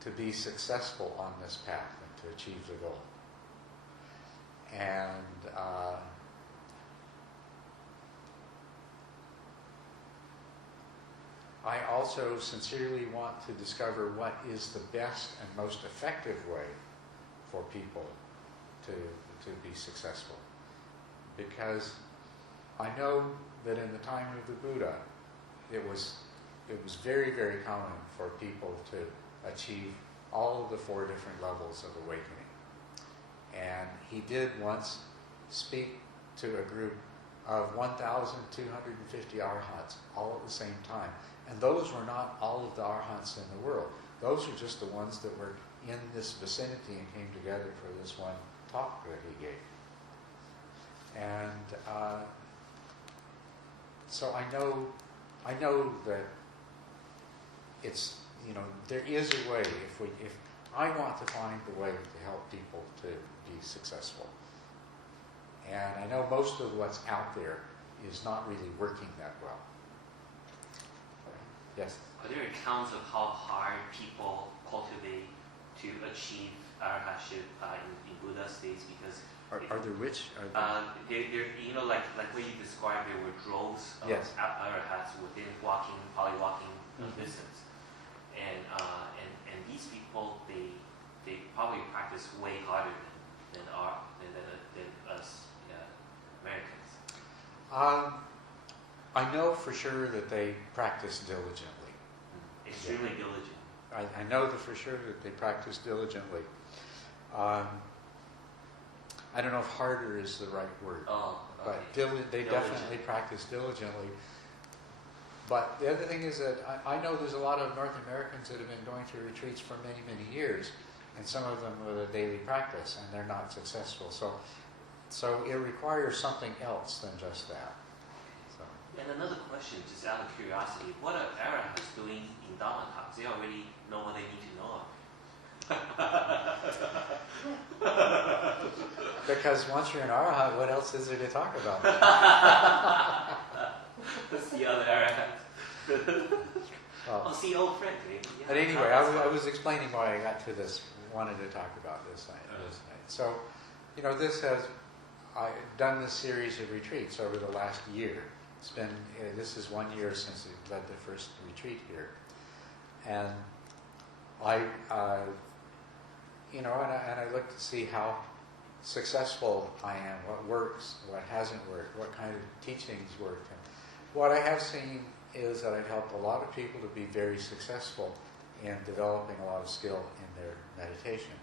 to be successful on this path and to achieve the goal. And I also sincerely want to discover what is the best and most effective way for people to be successful. Because I know that in the time of the Buddha, it was very, very common for people to achieve all of the 4 different levels of awakening. And he did once speak to a group of 1,250 arhats all at the same time. And those were not all of the arhats in the world. Those were just the ones that were in this vicinity and came together for this one talk that he gave. And so I know that it's, there is a way. If I want to find the way to help people to be successful, and I know most of what's out there is not really working that well. Yes. Are there accounts of how hard people cultivate to achieve arahatship in Buddha states? Because Are there which? they're like what you described, there were droves of Yes. arahats within probably walking Mhm. distance, and these people they probably practice way harder than us Americans. I know for sure that they practice diligently. Extremely diligent. I know for sure that they practice diligently. I don't know if harder is the right word, Oh, but okay. they definitely practice diligently. But the other thing is that I know there's a lot of North Americans that have been going to retreats for many, many years, and some of them with a daily practice, and they're not successful. So it requires something else than just that. So. And another question, just out of curiosity, what are arahats doing in Dharma talks? They already know what they need to know. Because once you're an arahat, what else is there to talk about? Let's see other arahats. Well, See old friend. Yeah. but anyway, I was explaining why I got to this, wanted to talk about this night. So, I've done this series of retreats over the last year. It's been, this is 1 year since we led the first retreat here. And and I look to see how successful I am, what works, what hasn't worked, what kind of teachings work. And what I have seen is that I've helped a lot of people to be very successful in developing a lot of skill in their meditation.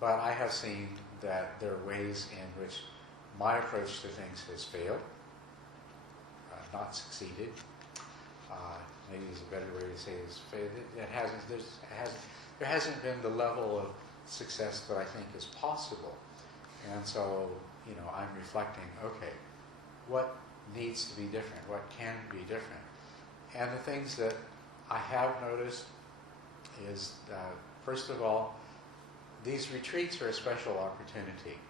But I have seen that there are ways in which my approach to things has failed, not succeeded. Maybe there's a better way to say this. There hasn't been the level of success that I think is possible. And so, I'm reflecting, okay, what needs to be different? What can be different? And the things that I have noticed is, first of all, these retreats are a special opportunity.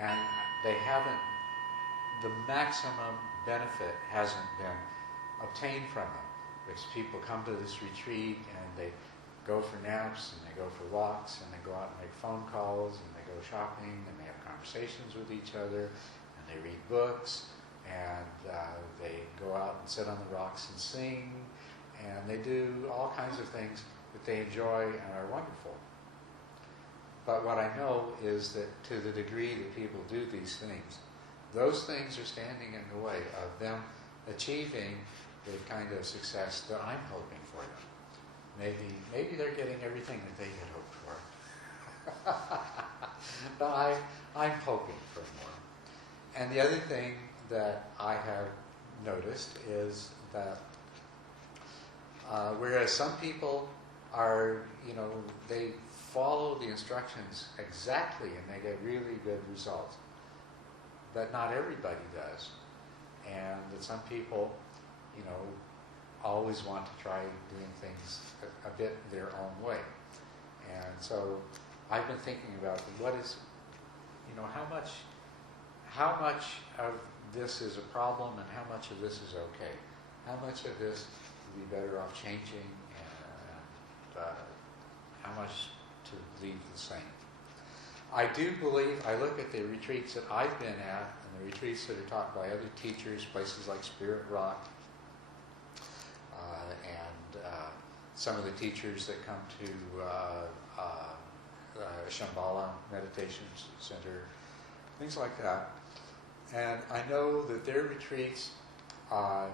And the maximum benefit hasn't been obtained from them. Because people come to this retreat and they go for naps and they go for walks and they go out and make phone calls and they go shopping and they have conversations with each other and they read books and they go out and sit on the rocks and sing and they do all kinds of things that they enjoy and are wonderful. But what I know is that to the degree that people do these things, those things are standing in the way of them achieving the kind of success that I'm hoping for them. Maybe they're getting everything that they had hoped for. But I'm hoping for more. And the other thing that I have noticed is that whereas some people are, they follow the instructions exactly and they get really good results, but not everybody does. And that some people, always want to try doing things a bit their own way. And so I've been thinking about what is, how much of this is a problem and how much of this is okay? How much of this would be better off changing and how much to leave the same? I do believe, I look at the retreats that I've been at and the retreats that are taught by other teachers, places like Spirit Rock, and some of the teachers that come to Shambhala Meditation Center, things like that. And I know that their retreats have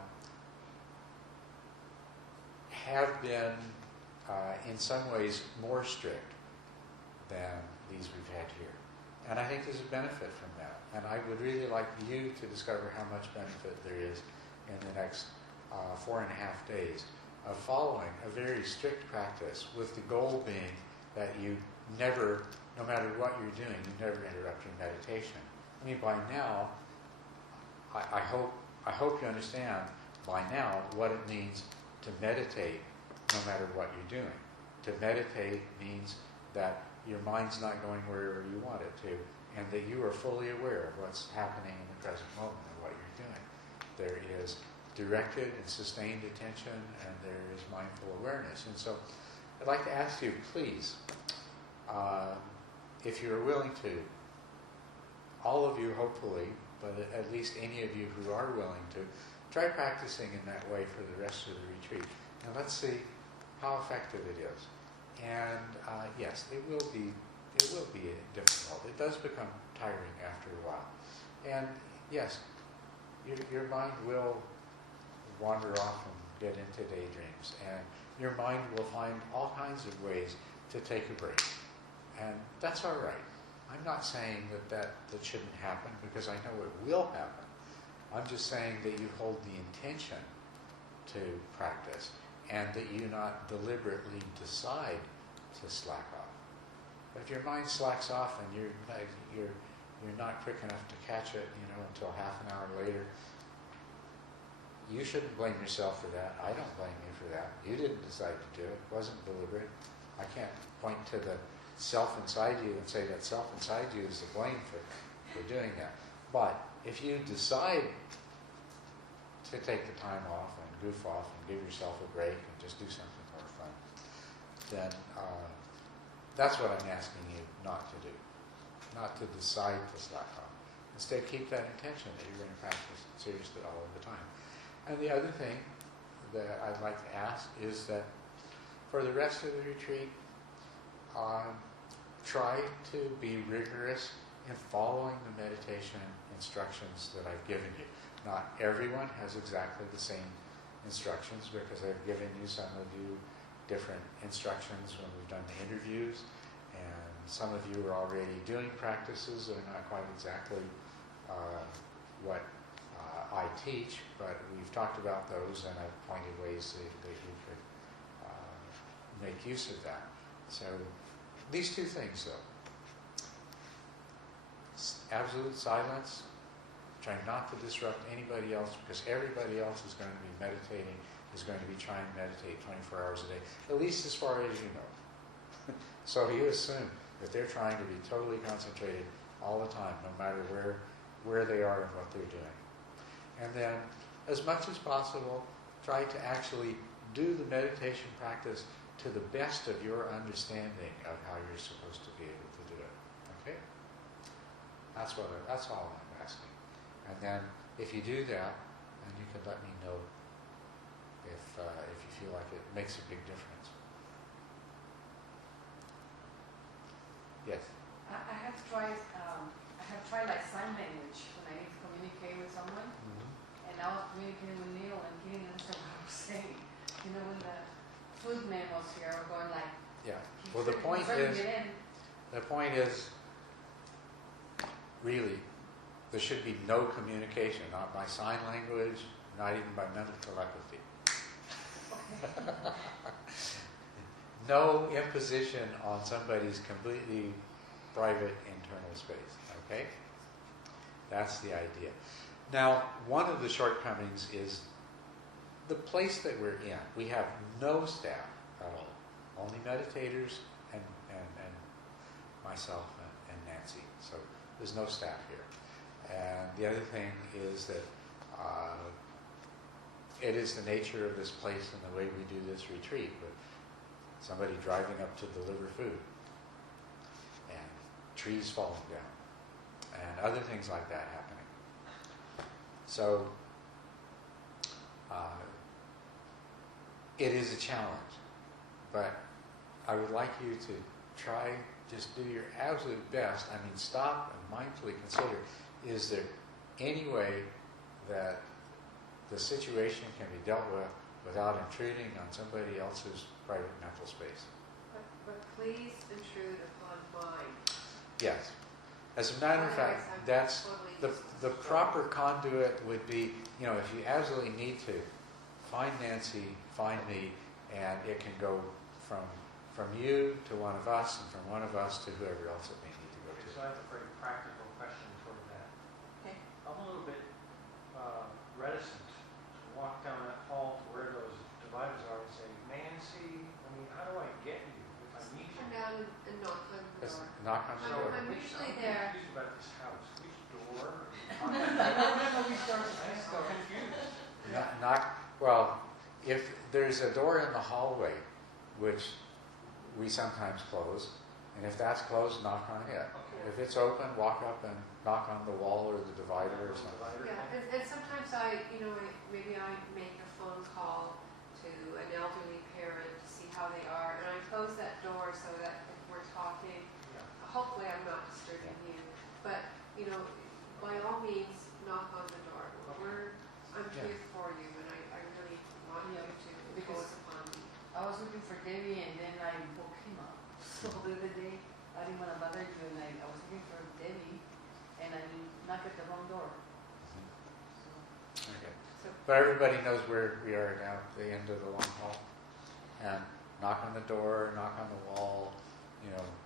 been, in some ways, more strict than these we've had here. And I think there's a benefit from that. And I would really like you to discover how much benefit there is in the next 4.5 days of following a very strict practice with the goal being that you never, no matter what you're doing, you never interrupt your meditation. I mean, by now, I hope you understand by now what it means to meditate no matter what you're doing. To meditate means that your mind's not going wherever you want it to, and that you are fully aware of what's happening in the present moment and what you're doing. There is directed and sustained attention, and there is mindful awareness. And so I'd like to ask you, please, if you're willing to, all of you hopefully, but at least any of you who are willing to, try practicing in that way for the rest of the retreat. And let's see how effective it is. And yes, it will be difficult. It does become tiring after a while. And yes, your mind will wander off and get into daydreams. And your mind will find all kinds of ways to take a break. And that's all right. I'm not saying that shouldn't happen, because I know it will happen. I'm just saying that you hold the intention to practice, and that you not deliberately decide to slack off. If your mind slacks off and you're not quick enough to catch it, until half an hour later, you shouldn't blame yourself for that. I don't blame you for that. You didn't decide to do it. It wasn't deliberate. I can't point to the self inside you and say that self inside you is to blame for doing that. But if you decide to take the time off and goof off and give yourself a break and just do something more fun, then that's what I'm asking you not to do. Not to decide to slack off. Instead, keep that intention that you're going to practice seriously all of the time. And the other thing that I'd like to ask is that for the rest of the retreat, try to be rigorous in following the meditation instructions that I've given you. Not everyone has exactly the same instructions, because I've given you, some of you, different instructions when we've done the interviews, and some of you are already doing practices that are not quite exactly what I teach, but we've talked about those, and I've pointed ways that you could make use of that. So these two things, though. Absolute silence. Try not to disrupt anybody else, because everybody else is going to be meditating, is going to be trying to meditate 24 hours a day, at least as far as you know. So you assume that they're trying to be totally concentrated all the time, no matter where they are and what they're doing. And then, as much as possible, try to actually do the meditation practice to the best of your understanding of how you're supposed to be able to do it. Okay? That's all I'm asking. And then, if you do that, then you can let me know if you feel like it makes a big difference. Yes. I have tried like sign language when I need to communicate with someone. Mm-hmm. And I was communicating with Neil, and he didn't understand what I was saying. When the food man was here, I was going like. Yeah. Well, the point is, really, there should be no communication, not by sign language, not even by mental telepathy. No imposition on somebody's completely private internal space, okay? That's the idea. Now, one of the shortcomings is the place that we're in. We have no staff at all, only meditators and myself and Nancy. So there's no staff here. And the other thing is that it is the nature of this place and the way we do this retreat, with somebody driving up to deliver food, and trees falling down, and other things like that happening. So it is a challenge, but I would like you to try, just do your absolute best. I mean, stop and mindfully consider, is there any way that the situation can be dealt with without intruding on somebody else's private mental space? But please intrude upon mine. Yes. As a matter of fact, that's the proper conduit would be, if you absolutely need to, find Nancy, find me, and it can go from from you to one of us, and from one of us to whoever else it may need to go to. So I have a very practical question toward that. Okay. I'm a little bit reticent to walk down that hall to where those dividers are and say, Nancy, I mean, how do I get you if I need you? Come down and knock on the Just door. knock on the I'm- door. I'm usually there. confused about this house. Which door? No, we start. I'm so confused. Well, if there's a door in the hallway, which we sometimes close, and if that's closed, knock on it. Okay. If it's open, walk up and knock on the wall or the divider or something. Yeah, and sometimes maybe I make a phone call to an elderly parent to see how they are, and I close that door so that if we're talking, Yeah. hopefully I'm not disturbing you. But, by all means, knock on the door. I'm Yeah. here for you, and I really want Yeah, you to because- impose upon me. I was looking for Debbie and then I woke him up. So the other day, I didn't want to bother you and I was looking for Debbie and I knocked at the wrong door. So, Okay. So But everybody knows where we are now, at the end of the long hall. And knock on the door, knock on the wall,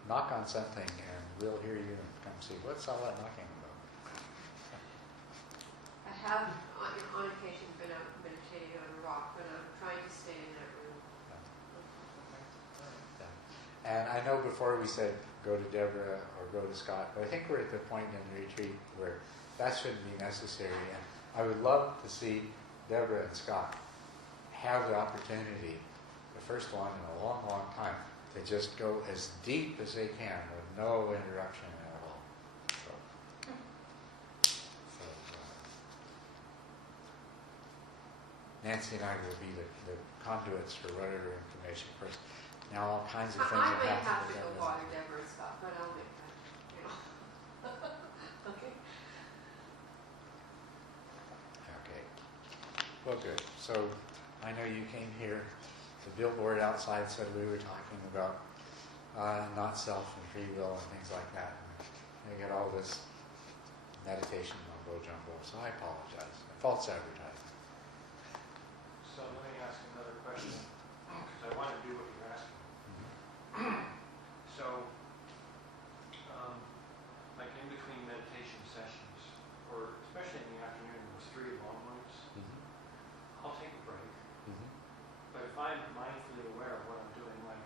knock on something and we'll hear you and come see what's all that knocking about. I have, on occasion, been out meditating on a rock, but I'm trying to stay in that room. And I know before we said go to Deborah or go to Scott, but I think we're at the point in the retreat where that shouldn't be necessary. And I would love to see Deborah and Scott have the opportunity, the first one in a long, long time, to just go as deep as they can with no interruption at all. So Nancy and I will be the conduits for whatever information first. Now all kinds of things I may have happen to to go them. water Deborah and stuff, but I'll make that, Okay. Okay. Well, good. So I know you came here. The billboard outside said we were talking about not self and free will and things like that. And you get all this meditation mumbo jumbo. So I apologize. False advertising. So let me ask another question, because I want to do what you're asking. So, like in between meditation sessions, or especially in the afternoon, those 3 long ones, I'll take a break. But if I'm mindfully aware of what I'm doing, like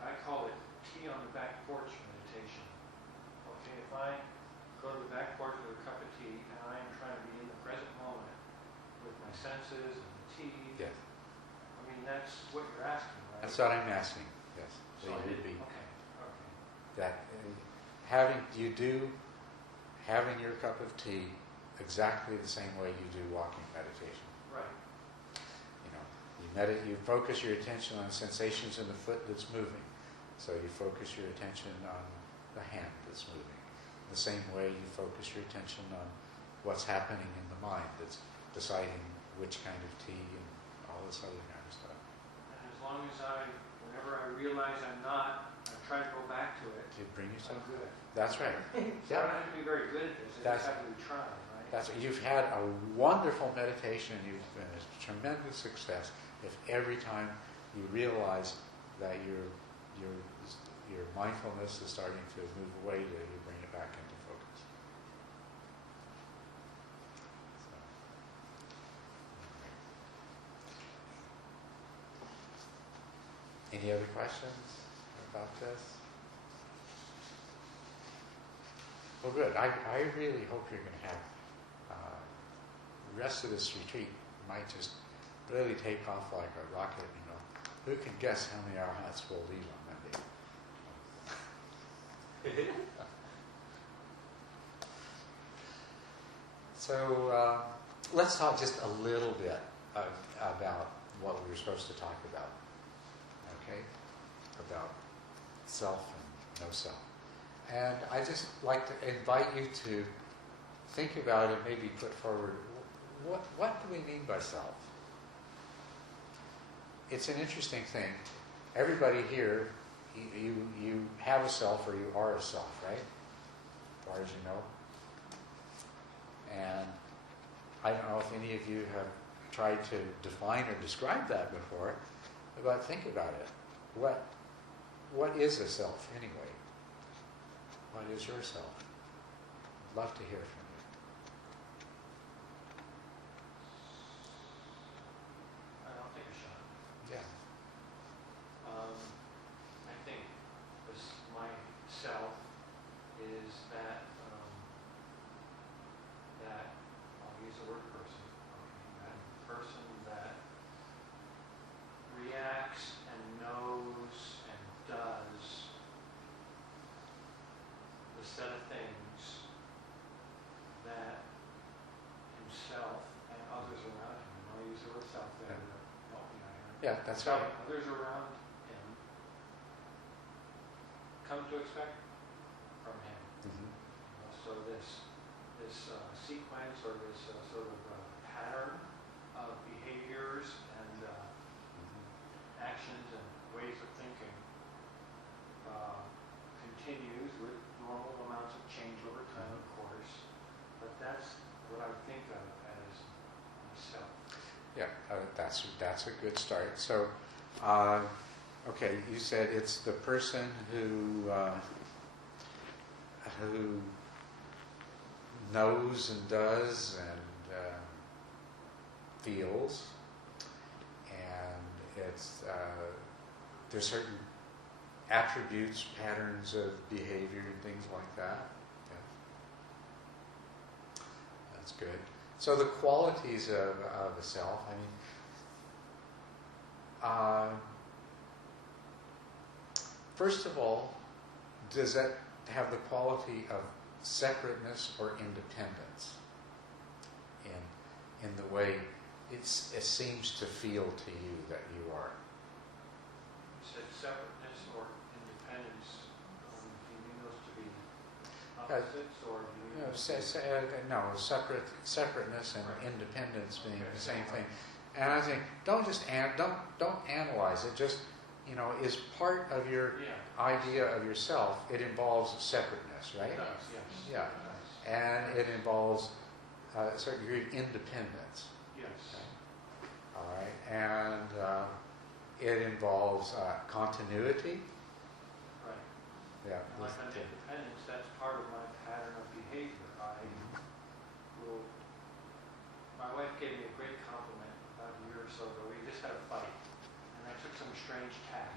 I call it tea on the back porch meditation. Okay, if I go to the back porch with a cup of tea and I am trying to be in the present moment with my senses and the tea, Yes. I mean, that's what you're asking, right? That's what I'm asking. Yes. So So you would be okay. that having your cup of tea exactly the same way you do walking meditation. Right. You focus your attention on sensations in the foot that's moving. So you focus your attention on the hand that's moving. The same way you focus your attention on what's happening in the mind that's deciding which kind of tea and all this other kind of stuff. And as long as whenever I realize I'm not, I try to go back to it. You bring yourself I'm good. That's right. So I don't have to be very good at this. I That's- just have to be trying, right? That's you've had a wonderful meditation. You've been a tremendous success. If every time you realize that your mindfulness is starting to move away, that you bring it back into focus. So, any other questions about this? Well, good. I really hope you're going to have the rest of this retreat might just really take off like a rocket. Who can guess how many arahats will leave on Monday? So let's talk just a little bit about what we were supposed to talk about. Okay, about self and no self. And I just like to invite you to think about and maybe put forward, what do we mean by self? It's an interesting thing. Everybody here, you have a self or you are a self, right? As far as you know. And I don't know if any of you have tried to define or describe that before, but think about it. what is a self anyway? What is your self? I'd love to hear from you. I'll take a shot. Yeah. I think my self is that that I'll use the word person. Okay, that person that reacts and knows and does the set of things that himself and others around him, and I'll use the word self there to help me out here. Yeah, that's right. Others around him come to expect from him. Mm-hmm. So this sequence or this sort of pattern of behaviors and actions and ways of thinking continues with normal amounts of change over time, of course. But that's what I think of as myself. Yeah, that's a good start. So, okay, you said it's the person who knows and does and feels, and it's there's certain attributes, patterns of behavior, and things like that. Yeah. That's good. So the qualities of the self, I mean, first of all, does that have the quality of separateness or independence in the way it seems to feel to you that you are? You said separateness or independence. Do you mean those to be opposites, or do you mean Separateness and Right. independence being Okay. the same thing. And I think don't analyze it. Just is part of your Yeah. idea of yourself. It involves separateness, right? It does, yes. Yeah. It does. And it involves a certain degree of independence. Yes. All right, and it involves continuity. Right. Yeah. And like on independence, that's part of my pattern of behavior. My wife gave me a great compliment about a year or so ago. We just had a fight, and I took some strange tack.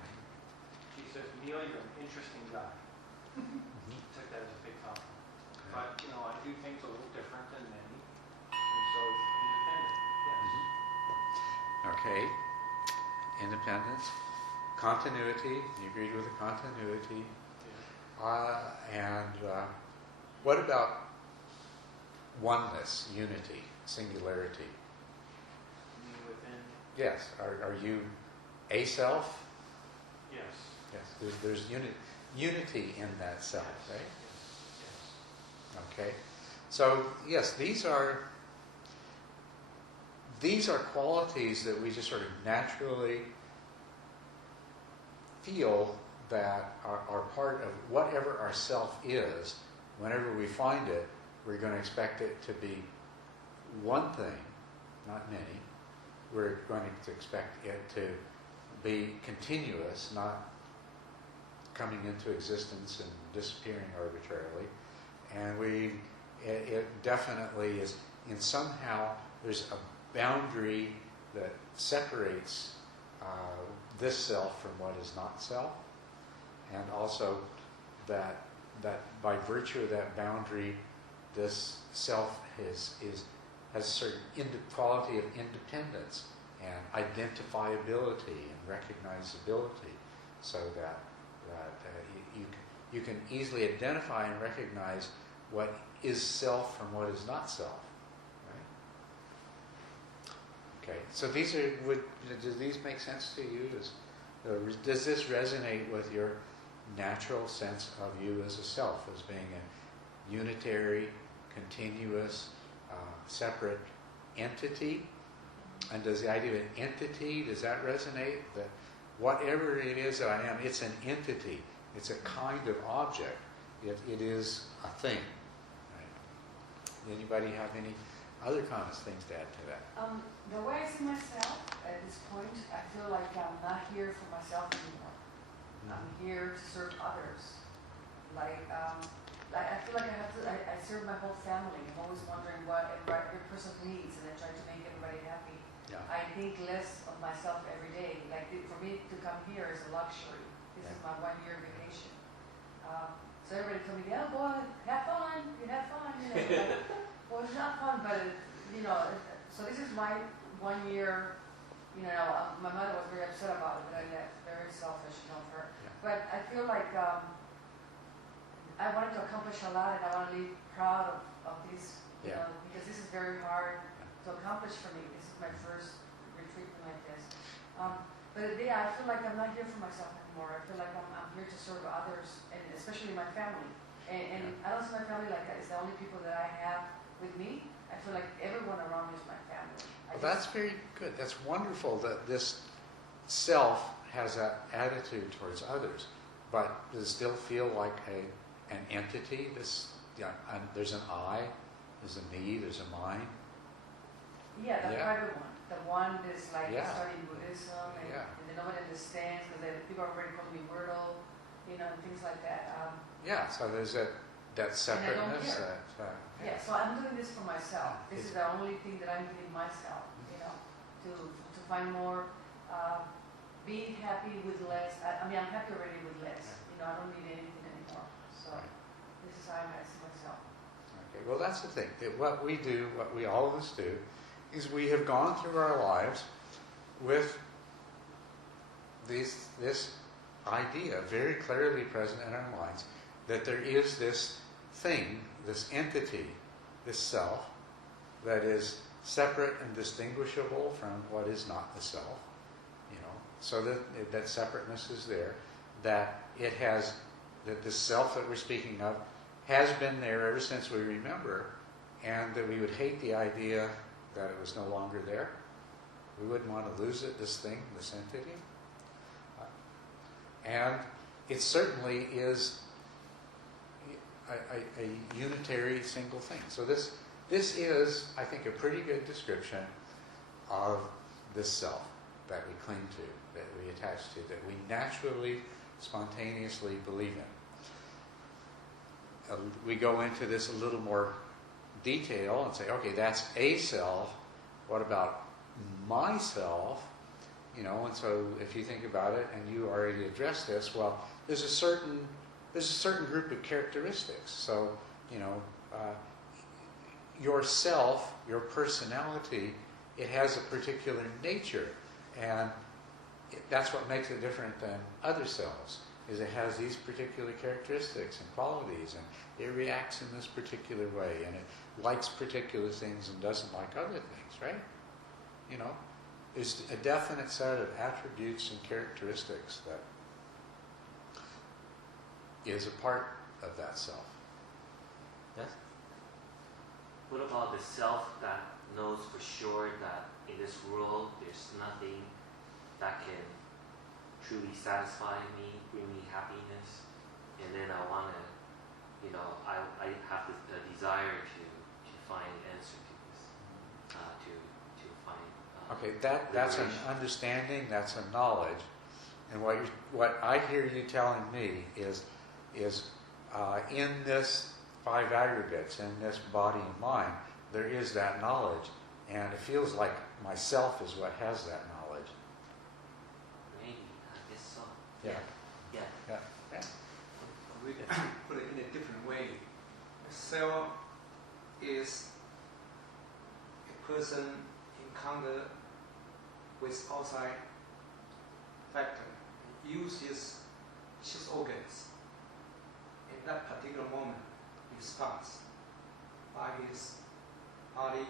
She says, "Neil, you're an interesting guy." I took that as a big compliment. But, I do things a little different than many, and so independent, yes. Okay. Independence, continuity. You agreed with the continuity. And what about oneness, unity, singularity? Me within, Yes. Are you a self? yes. Yes. There's unity in that self, Yes. right? Yes. Okay. So yes, these are qualities that we just sort of naturally feel that are part of whatever our self is. Whenever we find it, we're going to expect it to be one thing, not many. We're going to expect it to be continuous, not coming into existence and disappearing arbitrarily. And it definitely is, in somehow, there's a boundary that separates this self from what is not self. And also that by virtue of that boundary, this self has a certain quality of independence and identifiability and recognizability, so that you can easily identify and recognize what is self from what is not self. Right? Okay, so do these make sense to you? Does this resonate with your natural sense of you as a self, as being a unitary, continuous, separate entity? And does the idea of an entity, does that resonate? That whatever it is that I am, it's an entity. It's a kind of object. It is a thing. Right? Anybody have any other comments, things to add to that? The way I see myself at this point, I feel like I'm not here for myself anymore. I'm here to serve others. Like I feel like I serve my whole family. I'm always wondering what every person needs, and I try to make everybody happy. Yeah. I think less of myself every day. Like for me to come here is a luxury. This is my 1 year vacation. So everybody told me, "Yeah, boy, have fun. You have fun." You know, like, well, it's not fun, but so this is my 1 year. My mother was very upset about it, but I left. Very selfish, of her. Yeah. But I feel like I wanted to accomplish a lot, and I want to leave proud of this, because this is very hard to accomplish for me. This is my first retreat like this. But I feel like I'm not here for myself anymore. I feel like I'm here to serve others, and especially my family. And I don't see my family like that. It's the only people that I have with me. I feel like everyone around me is my family. Well, that's very good. That's wonderful that this self has that attitude towards others, but does it still feel like an entity? There's an I, there's a me, there's a mind. Yeah, the private one. The one that's like studying Buddhism and nobody understands because people are already calling me weirdo, and things like that. So there's that separateness. So I'm doing this for myself. This is the only thing that I'm giving myself, to find more, be happy with less. I'm happy already with less. I don't need anything anymore. So this is how I see myself. Okay, well that's the thing. What we do, what we all of us do, is we have gone through our lives with this idea very clearly present in our minds that there is this thing, this entity, this self, that is separate and distinguishable from what is not the self, so that separateness is there, that this self that we're speaking of has been there ever since we remember, and that we would hate the idea that it was no longer there. We wouldn't want to lose it, this thing, this entity. And it certainly is a unitary single thing. So this is, I think, a pretty good description of this self that we cling to, that we attach to, that we naturally, spontaneously believe in. We go into this a little more detail and say, okay, that's a self. What about myself? And so if you think about it, and you already addressed this, well, there's a certain group of characteristics. So, yourself, your personality, it has a particular nature, and that's what makes it different than other selves. Is it has these particular characteristics and qualities, and it reacts in this particular way, and it likes particular things and doesn't like other things, right? There's a definite set of attributes and characteristics that is a part of that self. Yes? What about the self that knows for sure that in this world there's nothing that can truly satisfy me, bring me happiness, and then I want to, I have the desire to find an answer to this, to find. Okay, that's an understanding, that's a knowledge, and what I hear you telling me is in this 5 aggregates, in this body and mind, there is that knowledge, and it feels like myself is what has that knowledge. Maybe, I guess so. Yeah. We put it in a different way. Self is a person encounter with outside factor, use his organs in that particular moment, response by his body,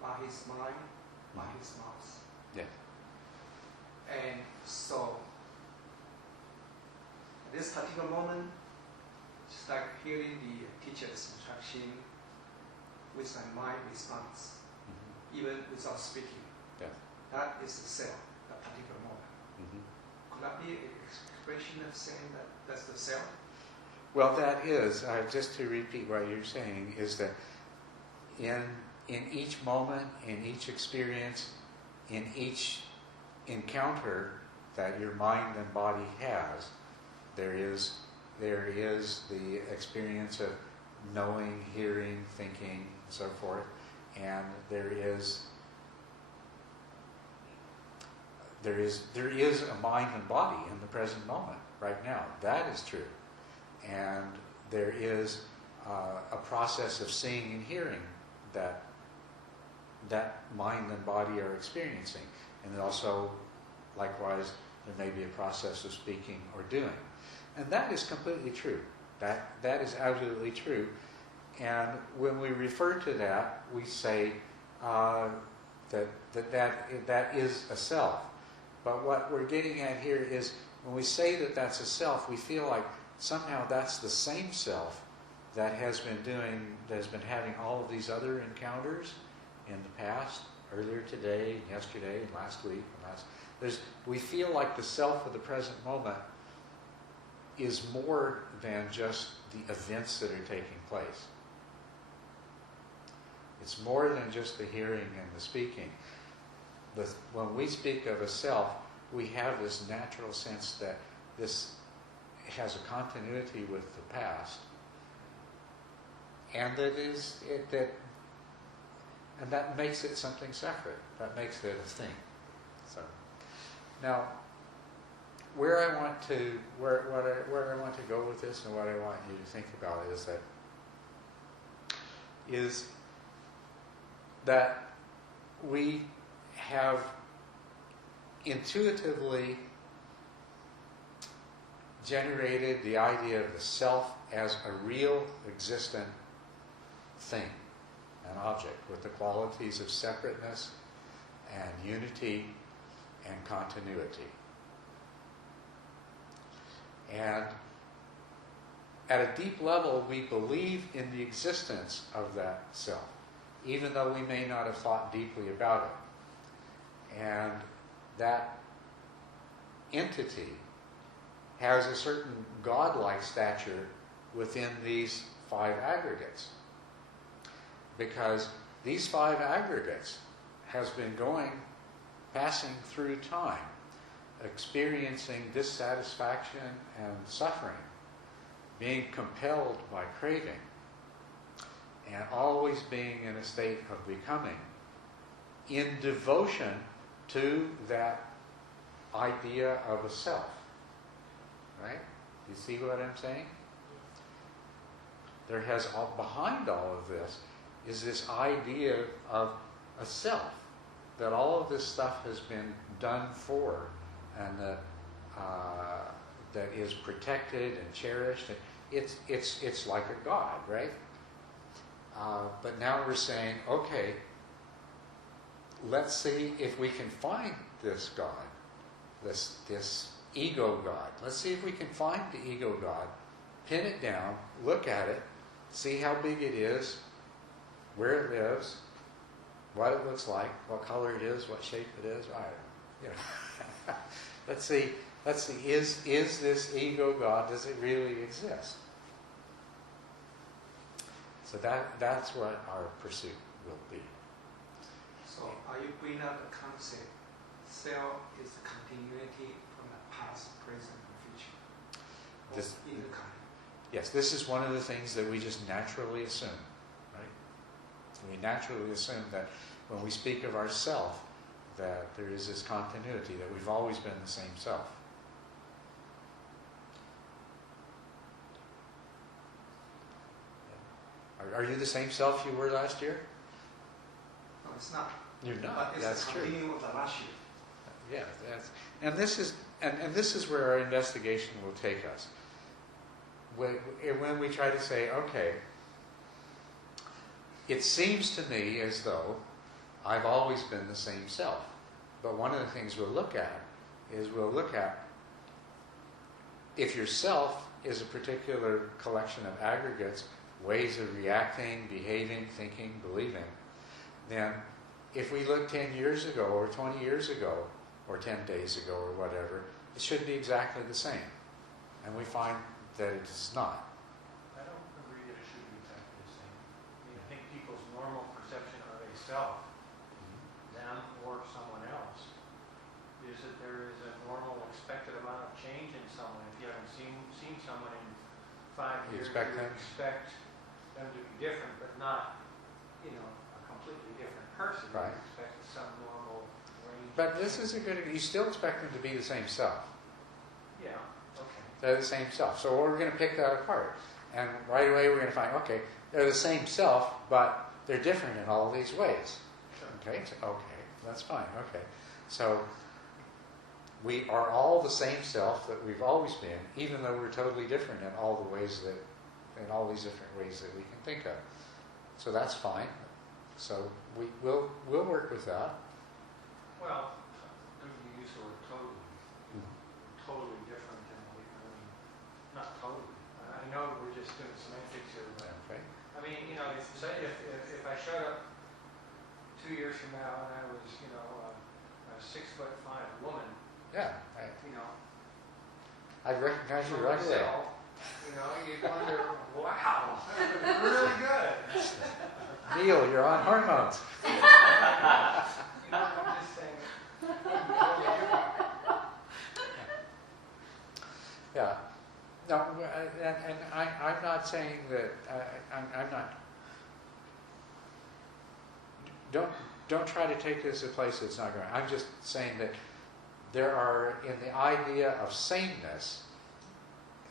by his mind, by his mouth. Yeah. And so at this particular moment, just like hearing the teacher's instruction with my mind response, even without speaking. Yeah. That is the self, that particular moment. Could that be an expression of saying that that's the self? Well, that is, just to repeat what you're saying, is that in each moment, in each experience, in each encounter, that your mind and body has. There is the experience of knowing, hearing, thinking, and so forth, and there is a mind and body in the present moment, right now. That is true. And there is a process of seeing and hearing that mind and body are experiencing. And also, likewise, there may be a process of speaking or doing. And that is completely true. That is absolutely true. And when we refer to that, we say that is a self. But what we're getting at here is when we say that that's a self, we feel like somehow that's the same self that has been having all of these other encounters in the past, earlier today, yesterday, and last week. We feel like the self of the present moment is more than just the events that are taking place. It's more than just the hearing and the speaking. When we speak of a self, we have this natural sense that this has a continuity with the past, and that makes it something separate. That makes it a thing. So now, where I want to go with this, and what I want you to think about is that we have intuitively generated the idea of the self as a real existent thing, an object with the qualities of separateness and unity and continuity. And at a deep level, we believe in the existence of that self, even though we may not have thought deeply about it. And that entity has a certain godlike stature within these 5 aggregates. Because these 5 aggregates has been passing through time, experiencing dissatisfaction and suffering, being compelled by craving, and always being in a state of becoming, in devotion to that idea of a self. Right? You see what I'm saying? There has behind all of this is this idea of a self, that all of this stuff has been done for, and that is protected and cherished. It's like a god, right? But now we're saying, okay, let's see if we can find this God, this ego God. Let's see if we can find the ego God, pin it down, look at it, see how big it is, where it lives, what it looks like, what color it is, what shape it is. Let's see. Is this ego God? Does it really exist? So that's what our pursuit will be. So are you bringing up the concept, self is the continuity from the past, present, and future? This, In the kind. yes, this is one of the things that we just naturally assume, right? We naturally assume that when we speak of ourself, that there is this continuity, that we've always been the same self. Are you the same self you were last year? No, it's not. You're not. But it's That's the true. continuum of the last year. Yeah, and this is where our investigation will take us. When we try to say, okay, it seems to me as though I've always been the same self. But one of the things we'll look at if your self is a particular collection of aggregates, ways of reacting, behaving, thinking, believing, then if we look 10 years ago or 20 years ago or 10 days ago or whatever, it should be exactly the same. And we find that it is not. I don't agree that it should be exactly the same. I mean, I think people's normal perception of a self, them or someone else, is that there is a normal someone in 5 You years, expect you them? expect them to be different, but not, a completely different person. Right. You expect some normal range. But this is a good. You still expect them to be the same self. Yeah. Okay. They're the same self. So we're going to pick that apart, and right away we're going to find, okay, they're the same self, but they're different in all these ways. Sure. Okay, that's fine. Okay, so we are all the same self that we've always been, even though we're totally different in all these different ways that we can think of. So that's fine. So we'll work with that. Well, you use the word totally. Totally different than not totally. I know we're just doing semantics here, but Okay. I mean, if I showed up 2 years from now and I was, a 6'5" woman, Yeah. I'd recognize you for right away. myself, you'd wonder, wow, that was really good. Neil, you're on hormones. I'm just saying. Totally different. Yeah. No, and I'm not saying that. I'm not. Don't try to take this a place that's not going. I'm just saying that there are, in the idea of sameness,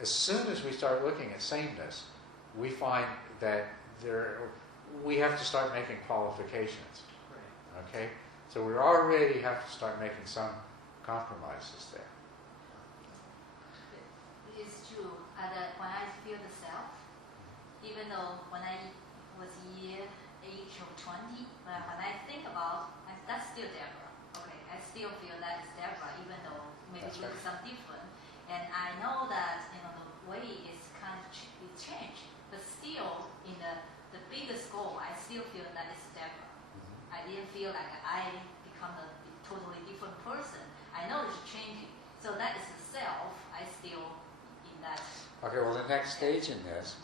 as soon as we start looking at sameness, we find that we have to start making qualifications. Right. Okay? So we already have to start making some compromises there. It's true. When I feel the self, even though when I was age of 20, but when I think about, that's still Deborah. Okay, I still feel that is Deborah, even though maybe That's look right. some different. And I know that the way is kind of changed, but still in the biggest goal, I still feel that it's Deborah. I didn't feel like I become a totally different person. I know it's changing, so that is the self. I still in that. Okay, well, the next stage in this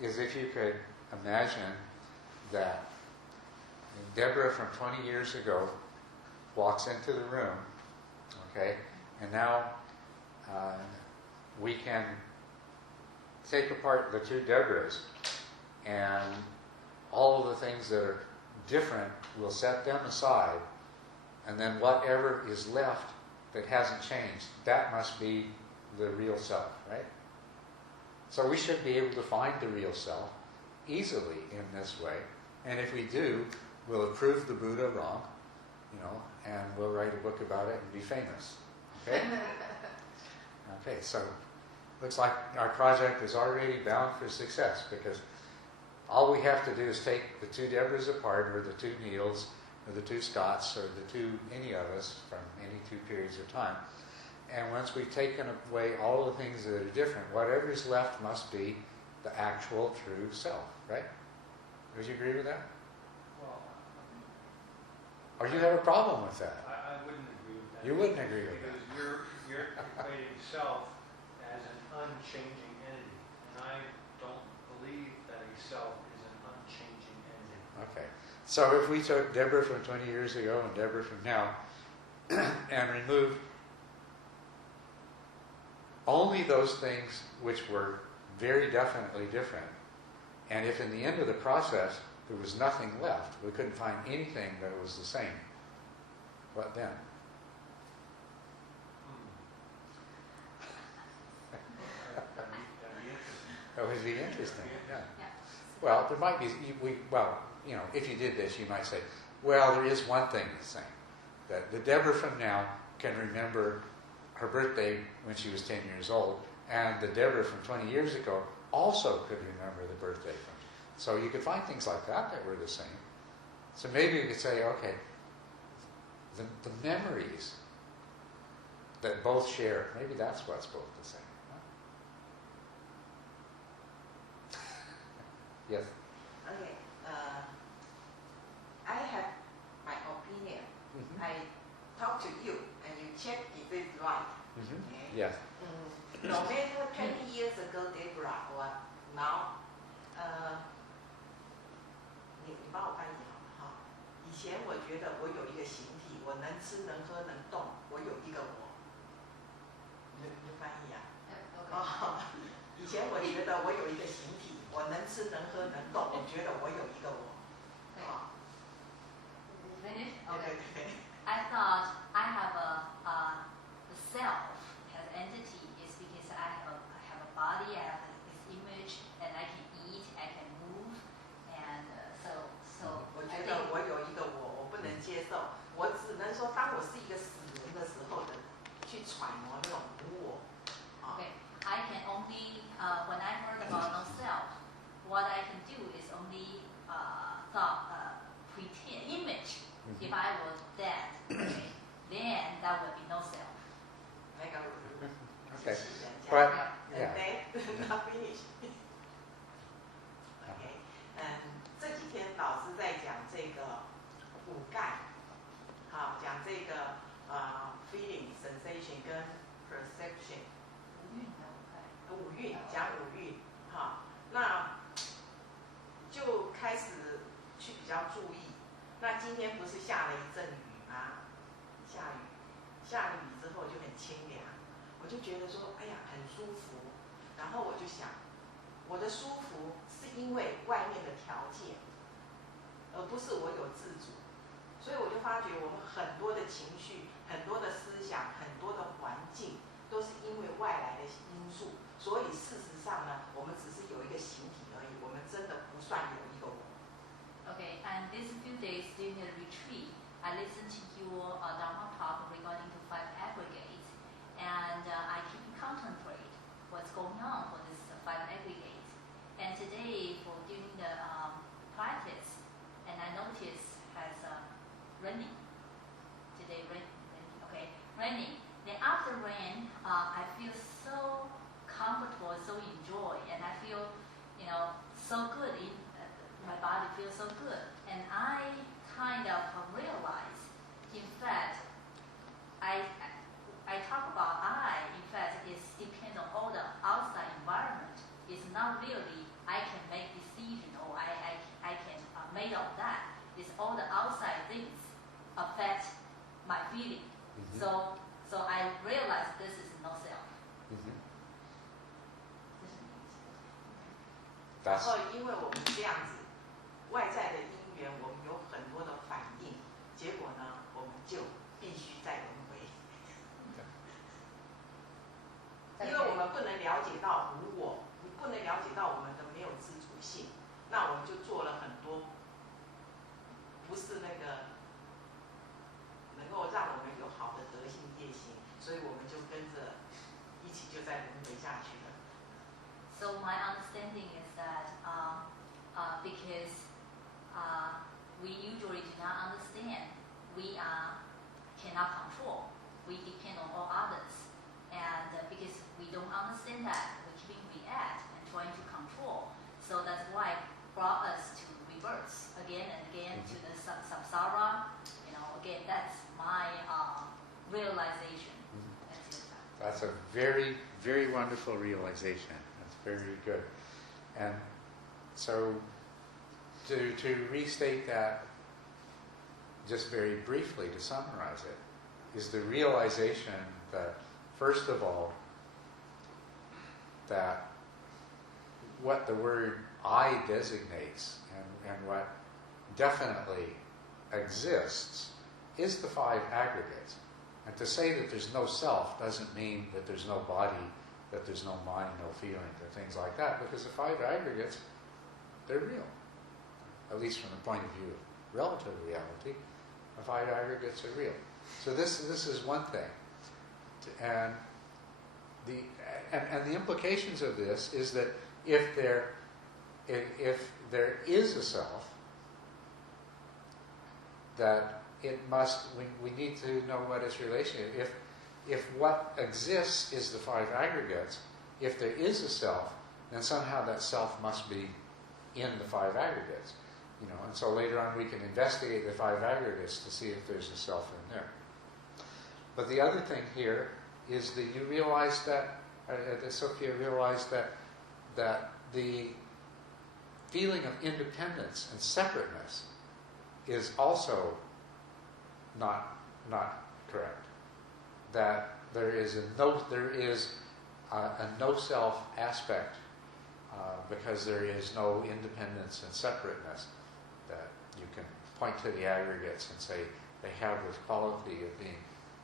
is if you could imagine that Deborah from 20 years ago walks into the room, okay, and now we can take apart the two Deborahs, and all of the things that are different, we'll set them aside, and then whatever is left that hasn't changed, that must be the real self, right? So we should be able to find the real self easily in this way, and if we do, we'll have proved the Buddha wrong, and we'll write a book about it and be famous. Okay? Okay, so looks like our project is already bound for success, because all we have to do is take the two Deborahs apart, or the two Neils, or the two Scotts, or any of us from any two periods of time. And once we've taken away all the things that are different, whatever is left must be the actual true self, right? Would you agree with that? Well, Or you have a problem with that? I wouldn't agree with that. You wouldn't agree with that. Because you're equating self as an unchanging entity, and I don't believe that a self is an unchanging entity. Okay. So if we took Deborah from 20 years ago and Deborah from now and removed only those things which were very definitely different, and if in the end of the process there was nothing left, we couldn't find anything that was the same, what then? That would be interesting. Yeah. Well, there might be. If you did this, you might say, well, there is one thing that's the same. That the Deborah from now can remember her birthday when she was 10 years old, and the Deborah from 20 years ago also could remember the birthday from. So you could find things like that were the same. So maybe you could say, okay, the memories that both share, maybe that's what's both the same. Huh? Yes. Okay. I have my opinion. Mm-hmm. I talk to you and you check if it's right. Mm-hmm. Okay? Yes. No matter 20 years ago, Deborah, or now, 你把我翻译好了哈。以前我觉得我有一个形体，我能吃能喝能动，我有一个我。你翻译啊？哦，觉得我有一个我。 Okay. 啊， Finish? 对 Okay. 对对。 I thought I have the self as entity is because I have a body, I have this image, and I can eat, I can move, and so 我 I 觉得 think 我有一个我不能接受，我只能说，当我是一个死人的时候的，去揣摩那种无我。啊， okay, I can only when I heard about no self, what I can do is only pretend image. If I was dead, okay, then that would be no self. 那个 Okay. 机器人家 But 的 yeah. dead not finish。OK， 这几天老师在讲这个五盖，好，讲这个feeling、sensation 跟 perception。 五蕴，讲五蕴，哈，那就开始去比较注意。那今天不是下了一阵雨吗？下了雨之后就很清凉，我就觉得说，哎呀，很舒服。然后我就想，我的舒服是因为外面的条件，而不是我有自主。所以我就发觉，我们很多的情绪、很多的思想、很多的环境，都是因为外来的因素。所以事实上呢，我们只是有一个形体而已，我们真的不算有一个我。 Okay, and these few days during the retreat, I listened to your Dharma talk regarding to 5 aggregates, and I keep contemplate what's going on for this 5 aggregates. And today, for during the practice, and I noticed has raining. Today raining. Then after rain, I feel so comfortable, so enjoy, and I feel, so good in my body feels so good. And I kind of realize, in fact, I talk about in fact, it depends on all the outside environment. It's not really I can make decision or I can make of that. It's all the outside things affect my feeling. So I realize this is no self. 然后因为我们这样子，外在的因缘，我们有很多的反应，结果呢，我们就必须再轮回。因为我们不能了解到无我，不能了解到我们的没有自主性，那我们就做了很多，不是那个能够让我们有好的德性业行，所以我们就跟着一起就在轮回下去了。 So my understanding is that because we usually do not understand, we cannot control, we depend on all others, and because we don't understand that, we keep react and trying to control. So that's why it brought us to reverse again and again to the samsara. Again, that's my realization. That's a very, very wonderful realization. That's very good. And so to restate that just very briefly, to summarize it, is the realization that, first of all, that what the word I designates and what definitely exists is the 5 aggregates. And to say that there's no self doesn't mean that there's no body, that there's no mind, no feeling, or things like that, because the 5 aggregates, they're real. At least from the point of view of relative reality, the 5 aggregates are real. So this is one thing. And the implications of this is that if there is a self, that it must, we need to know what its relation is. If what exists is the 5 aggregates, if there is a self, then somehow that self must be in the 5 aggregates. And so later on we can investigate the 5 aggregates to see if there's a self in there. But the other thing here is that you realize that, Sophia realized that the feeling of independence and separateness is also not correct. That there is a no self aspect because there is no independence and separateness that you can point to the aggregates and say they have this quality of being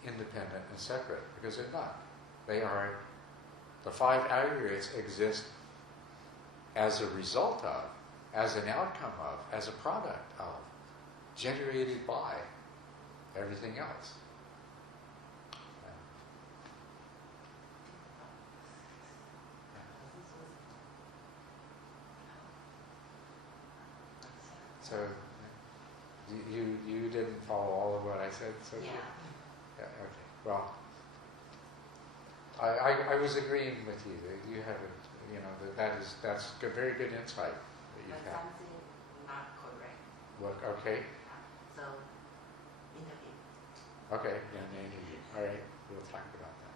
independent and separate, because they're not. They are, the 5 aggregates exist as a result of, as an outcome of, as a product of, generated by everything else. So you didn't follow all of what I said, so Yeah. Yeah, okay. Well, I was agreeing with you that you have a, that's a very good insight that you But have. something not correct. What? Okay. So, interview. Okay. Yeah. All right. We'll talk about that.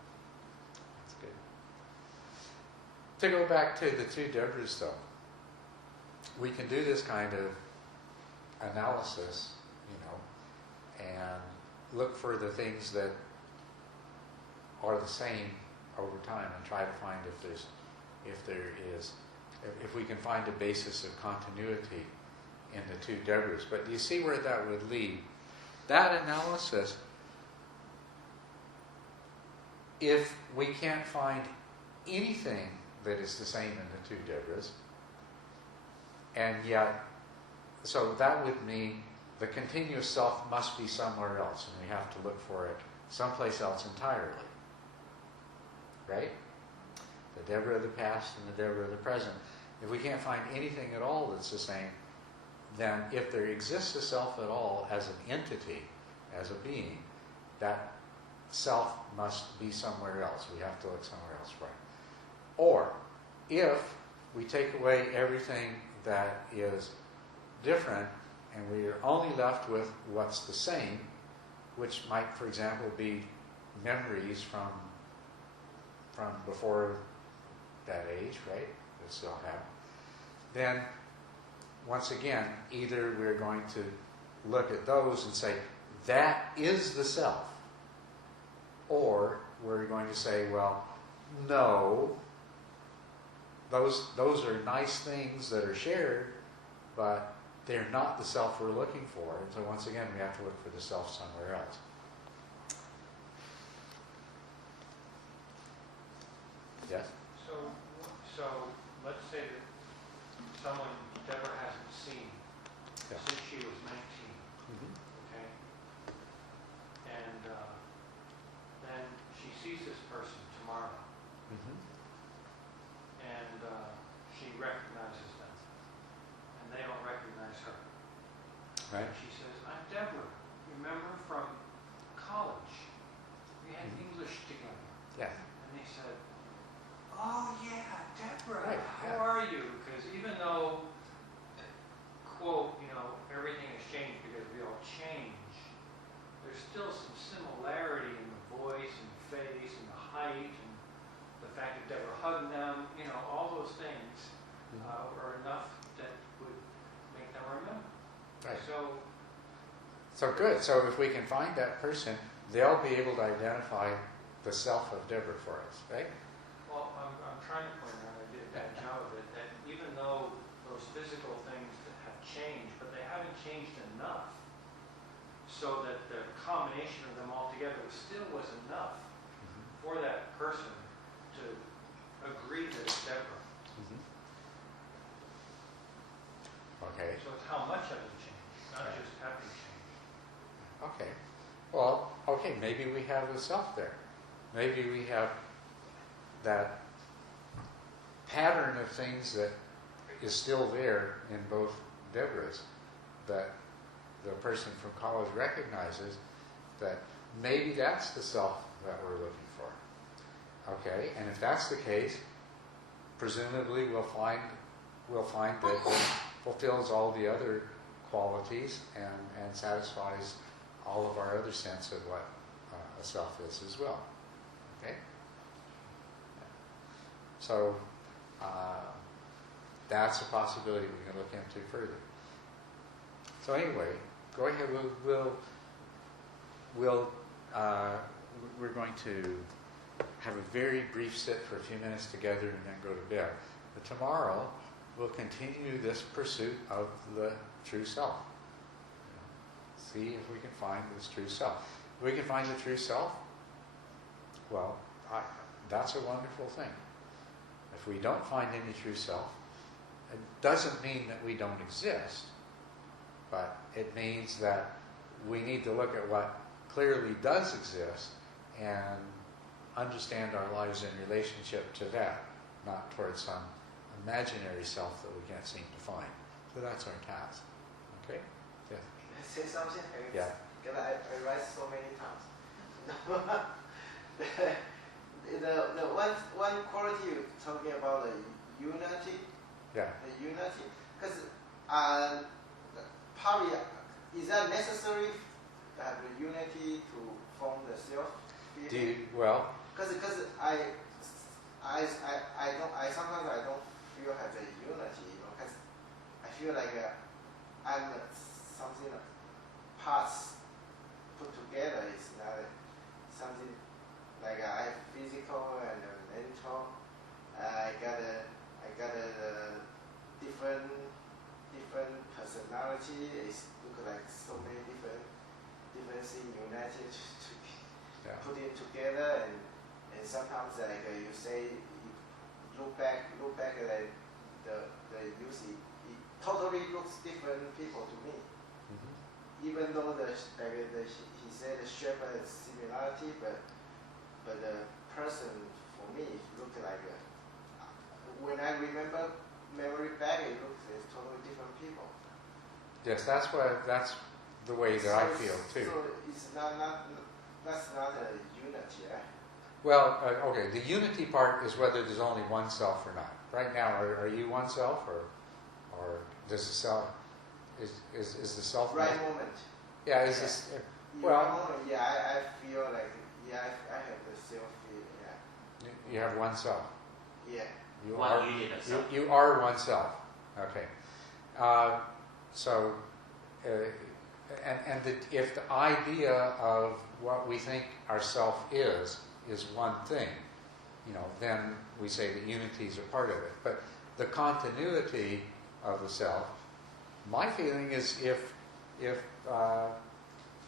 That's good. To go back to the 2 Debras, though, we can do this kind of analysis, and look for the things that are the same over time, and try to find if we can find a basis of continuity in the 2 Debras. But do you see where that would lead? That analysis, if we can't find anything that is the same in the 2 Debras, and yet, so that would mean the continuous self must be somewhere else, and we have to look for it someplace else entirely. Right? The Debra of the past and the Debra of the present. If we can't find anything at all that's the same, then if there exists a self at all as an entity, as a being, that self must be somewhere else. We have to look somewhere else for it. Or, if we take away everything that is different, and we are only left with what's the same, which might, for example, be memories from before that age, right? We still have. Then, once again, either we're going to look at those and say, that is the self. Or we're going to say, well, no, those are nice things that are shared, but they're not the self we're looking for. And so once again, we have to look for the self somewhere else. Yes? So let's say that someone Deborah hasn't seen since she was 19, okay? And then she sees this person tomorrow, and she recognizes them, and they don't recognize her. Right. And she says, I'm Deborah. Remember from college? We had English together. Yes. And they said, oh yeah, Deborah, Right, how yeah. are you? Because even though, quote, everything has changed because we all change, there's still some similarity in the voice and the face and the height and the fact that Deborah hugged them, all those things are enough that would make them remember. Right. So good. So if we can find that person, they'll be able to identify the self of Deborah for us, right? well, I'm trying to point out, I did a bad job of it, that even though those physical things have changed, but they haven't changed enough so that the combination of them all together still was enough for that person to agree that it's Deborah. Okay. So it's how much of it changed, not Right. just having changed. Okay. Well, okay, maybe we have the self there. Maybe we have that pattern of things that is still there in both Deborahs, that the person from college recognizes that maybe that's the self that we're looking for. Okay, and if that's the case, presumably we'll find that it fulfills all the other qualities and satisfies all of our other sense of what a self is as well. Okay? So that's a possibility we can look into further. So anyway, go ahead. We're going to have a very brief sit for a few minutes together and then go to bed. tomorrow we'll continue this pursuit of the true self. See if we can find this true self. If we can find the true self, well, that's a wonderful thing. If we don't find any true self, it doesn't mean that we don't exist, but it means that we need to look at what clearly does exist and understand our lives in relationship to that, not towards some imaginary self that we can't seem to find. So that's our task. Okay? Yeah. Can I say something? Yeah. Because I write so many times. the one quality you're talking about, the unity. Yeah. The unity. Because probably, is that necessary to have the unity to form the self? Well, because I sometimes I don't feel have the unity, because I feel like I'm something parts put together. It's not something like I have physical and mental. I got a different personality. It's look like so many different things united to put it together, and sometimes like you say, you look back at the use, it totally looks different people to me. Mm-hmm. Even though he said the shape is similarity, but the person for me look like when I remember memory back, it looks like totally different people. Yes, that's the way that I feel too. So it's that's not a unity, eh? Well, okay, the unity part is whether there's only one self or not. Right now, are you one self, or does the self, is the self... Right moment. Yeah, is this... Well... Right moment, yeah, I feel like, yeah, I have the self feeling, yeah. You have one self? Yeah. You are one self. Okay. If the idea of what we think our self is one thing, then we say that unity is a part of it. But the continuity of the self, my feeling is if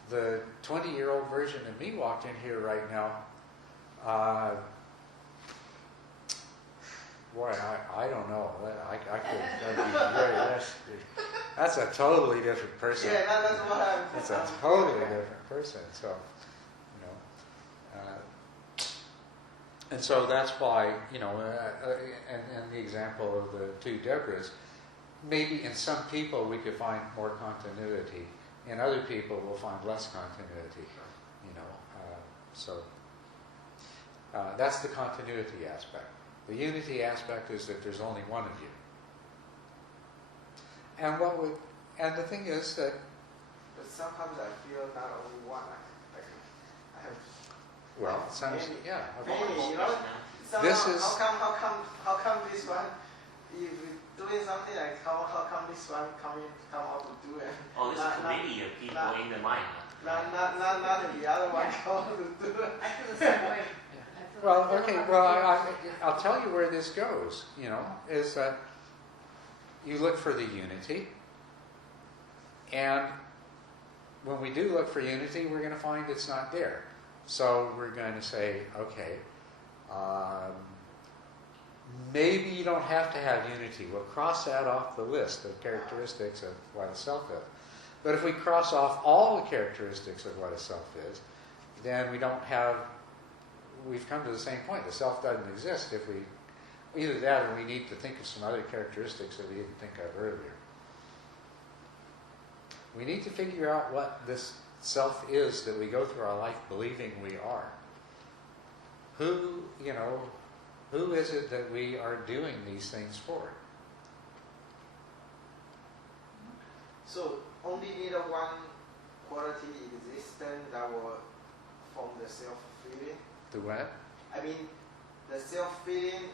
the 20-year-old version of me walked in here right now, boy, I don't know. I could that'd be that's a totally different person. Yeah, that's what I'm... It's a totally different person. So, and so that's why, and the example of the two Deborahs, maybe in some people we could find more continuity. In other people we'll find less continuity. That's the continuity aspect. The unity aspect is that there's only one of you. And the thing is that... But sometimes I feel not only one. I have... Well, it sounds... Yeah. Many, This is... How come this one, if you're doing something, like how come this one come out to do it? Oh, this committee of people in the mind. Not the other one come out to do it. I feel the same way. Well, okay, well, I'll tell you where this goes, is that you look for the unity, and when we do look for unity, we're going to find it's not there. So we're going to say, okay, maybe you don't have to have unity. We'll cross that off the list of characteristics of what a self is. But if we cross off all the characteristics of what a self is, then we've come to the same point. The self doesn't exist if we, either that or we need to think of some other characteristics that we didn't think of earlier. We need to figure out what this self is that we go through our life believing we are. Who is it that we are doing these things for? So only need one quality existent that will form the self-feeling? The what? I mean, the self-feeling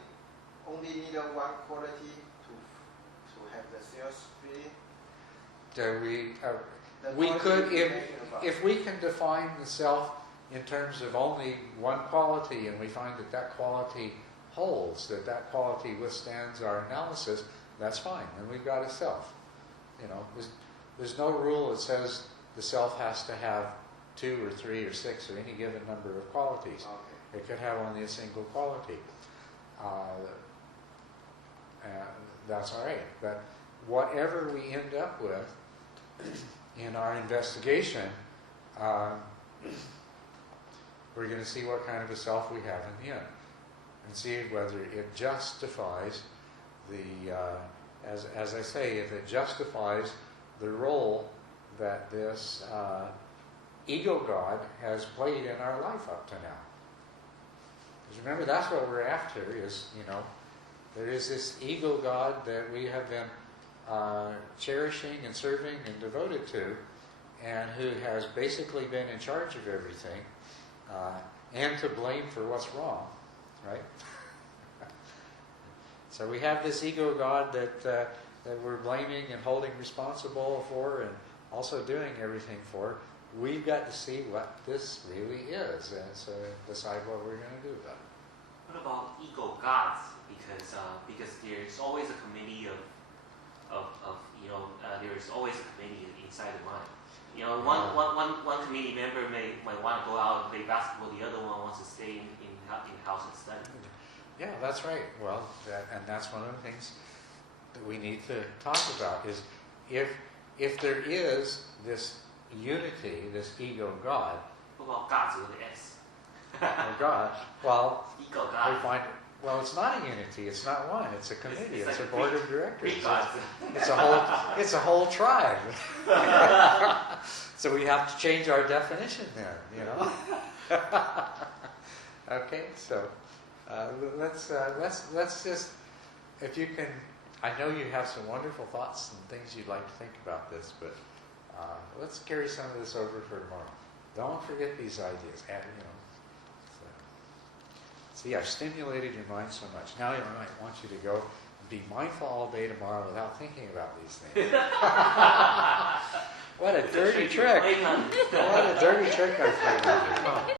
only need one quality to have the self-feeling? We could, if we can define the self in terms of only one quality, and we find that quality holds, that quality withstands our analysis, that's fine. And we've got a self. You know, there's no rule that says the self has to have 2 or 3 or 6 or any given number of qualities. Okay. It could have only a single quality. That's all right. But whatever we end up with in our investigation, we're going to see what kind of a self we have in the end, and see whether it justifies the, as I say, if it justifies the role that this ego God has played in our life up to now. Because remember, that's what we're after is, you know, there is this ego God that we have been cherishing and serving and devoted to, and who has basically been in charge of everything, and to blame for what's wrong, right? So we have this ego God that we're blaming and holding responsible for, and also doing everything for. We've got to see what this really is, and so decide what we're going to do about it. What about ego gods? Because there's always a committee of there's always a committee inside the mind. You know, one committee member might want to go out and play basketball, the other one wants to stay in house and study. Yeah, that's right. Well, and that's one of the things that we need to talk about is if there is this unity, this ego God. What about gods with an S? Oh God. Well, ego God. we find well, it's not a unity. It's not one. It's a committee. It's like a board of directors. gods. It's a whole tribe. So we have to change our definition there. You know. Okay. So let's just, if you can. I know you have some wonderful thoughts and things you'd like to think about this, but let's carry some of this over for tomorrow. Don't forget these ideas. You know. See, I've stimulated your mind so much. Now I might want you to go and be mindful all day tomorrow without thinking about these things. What a dirty trick. What a dirty trick I played with you.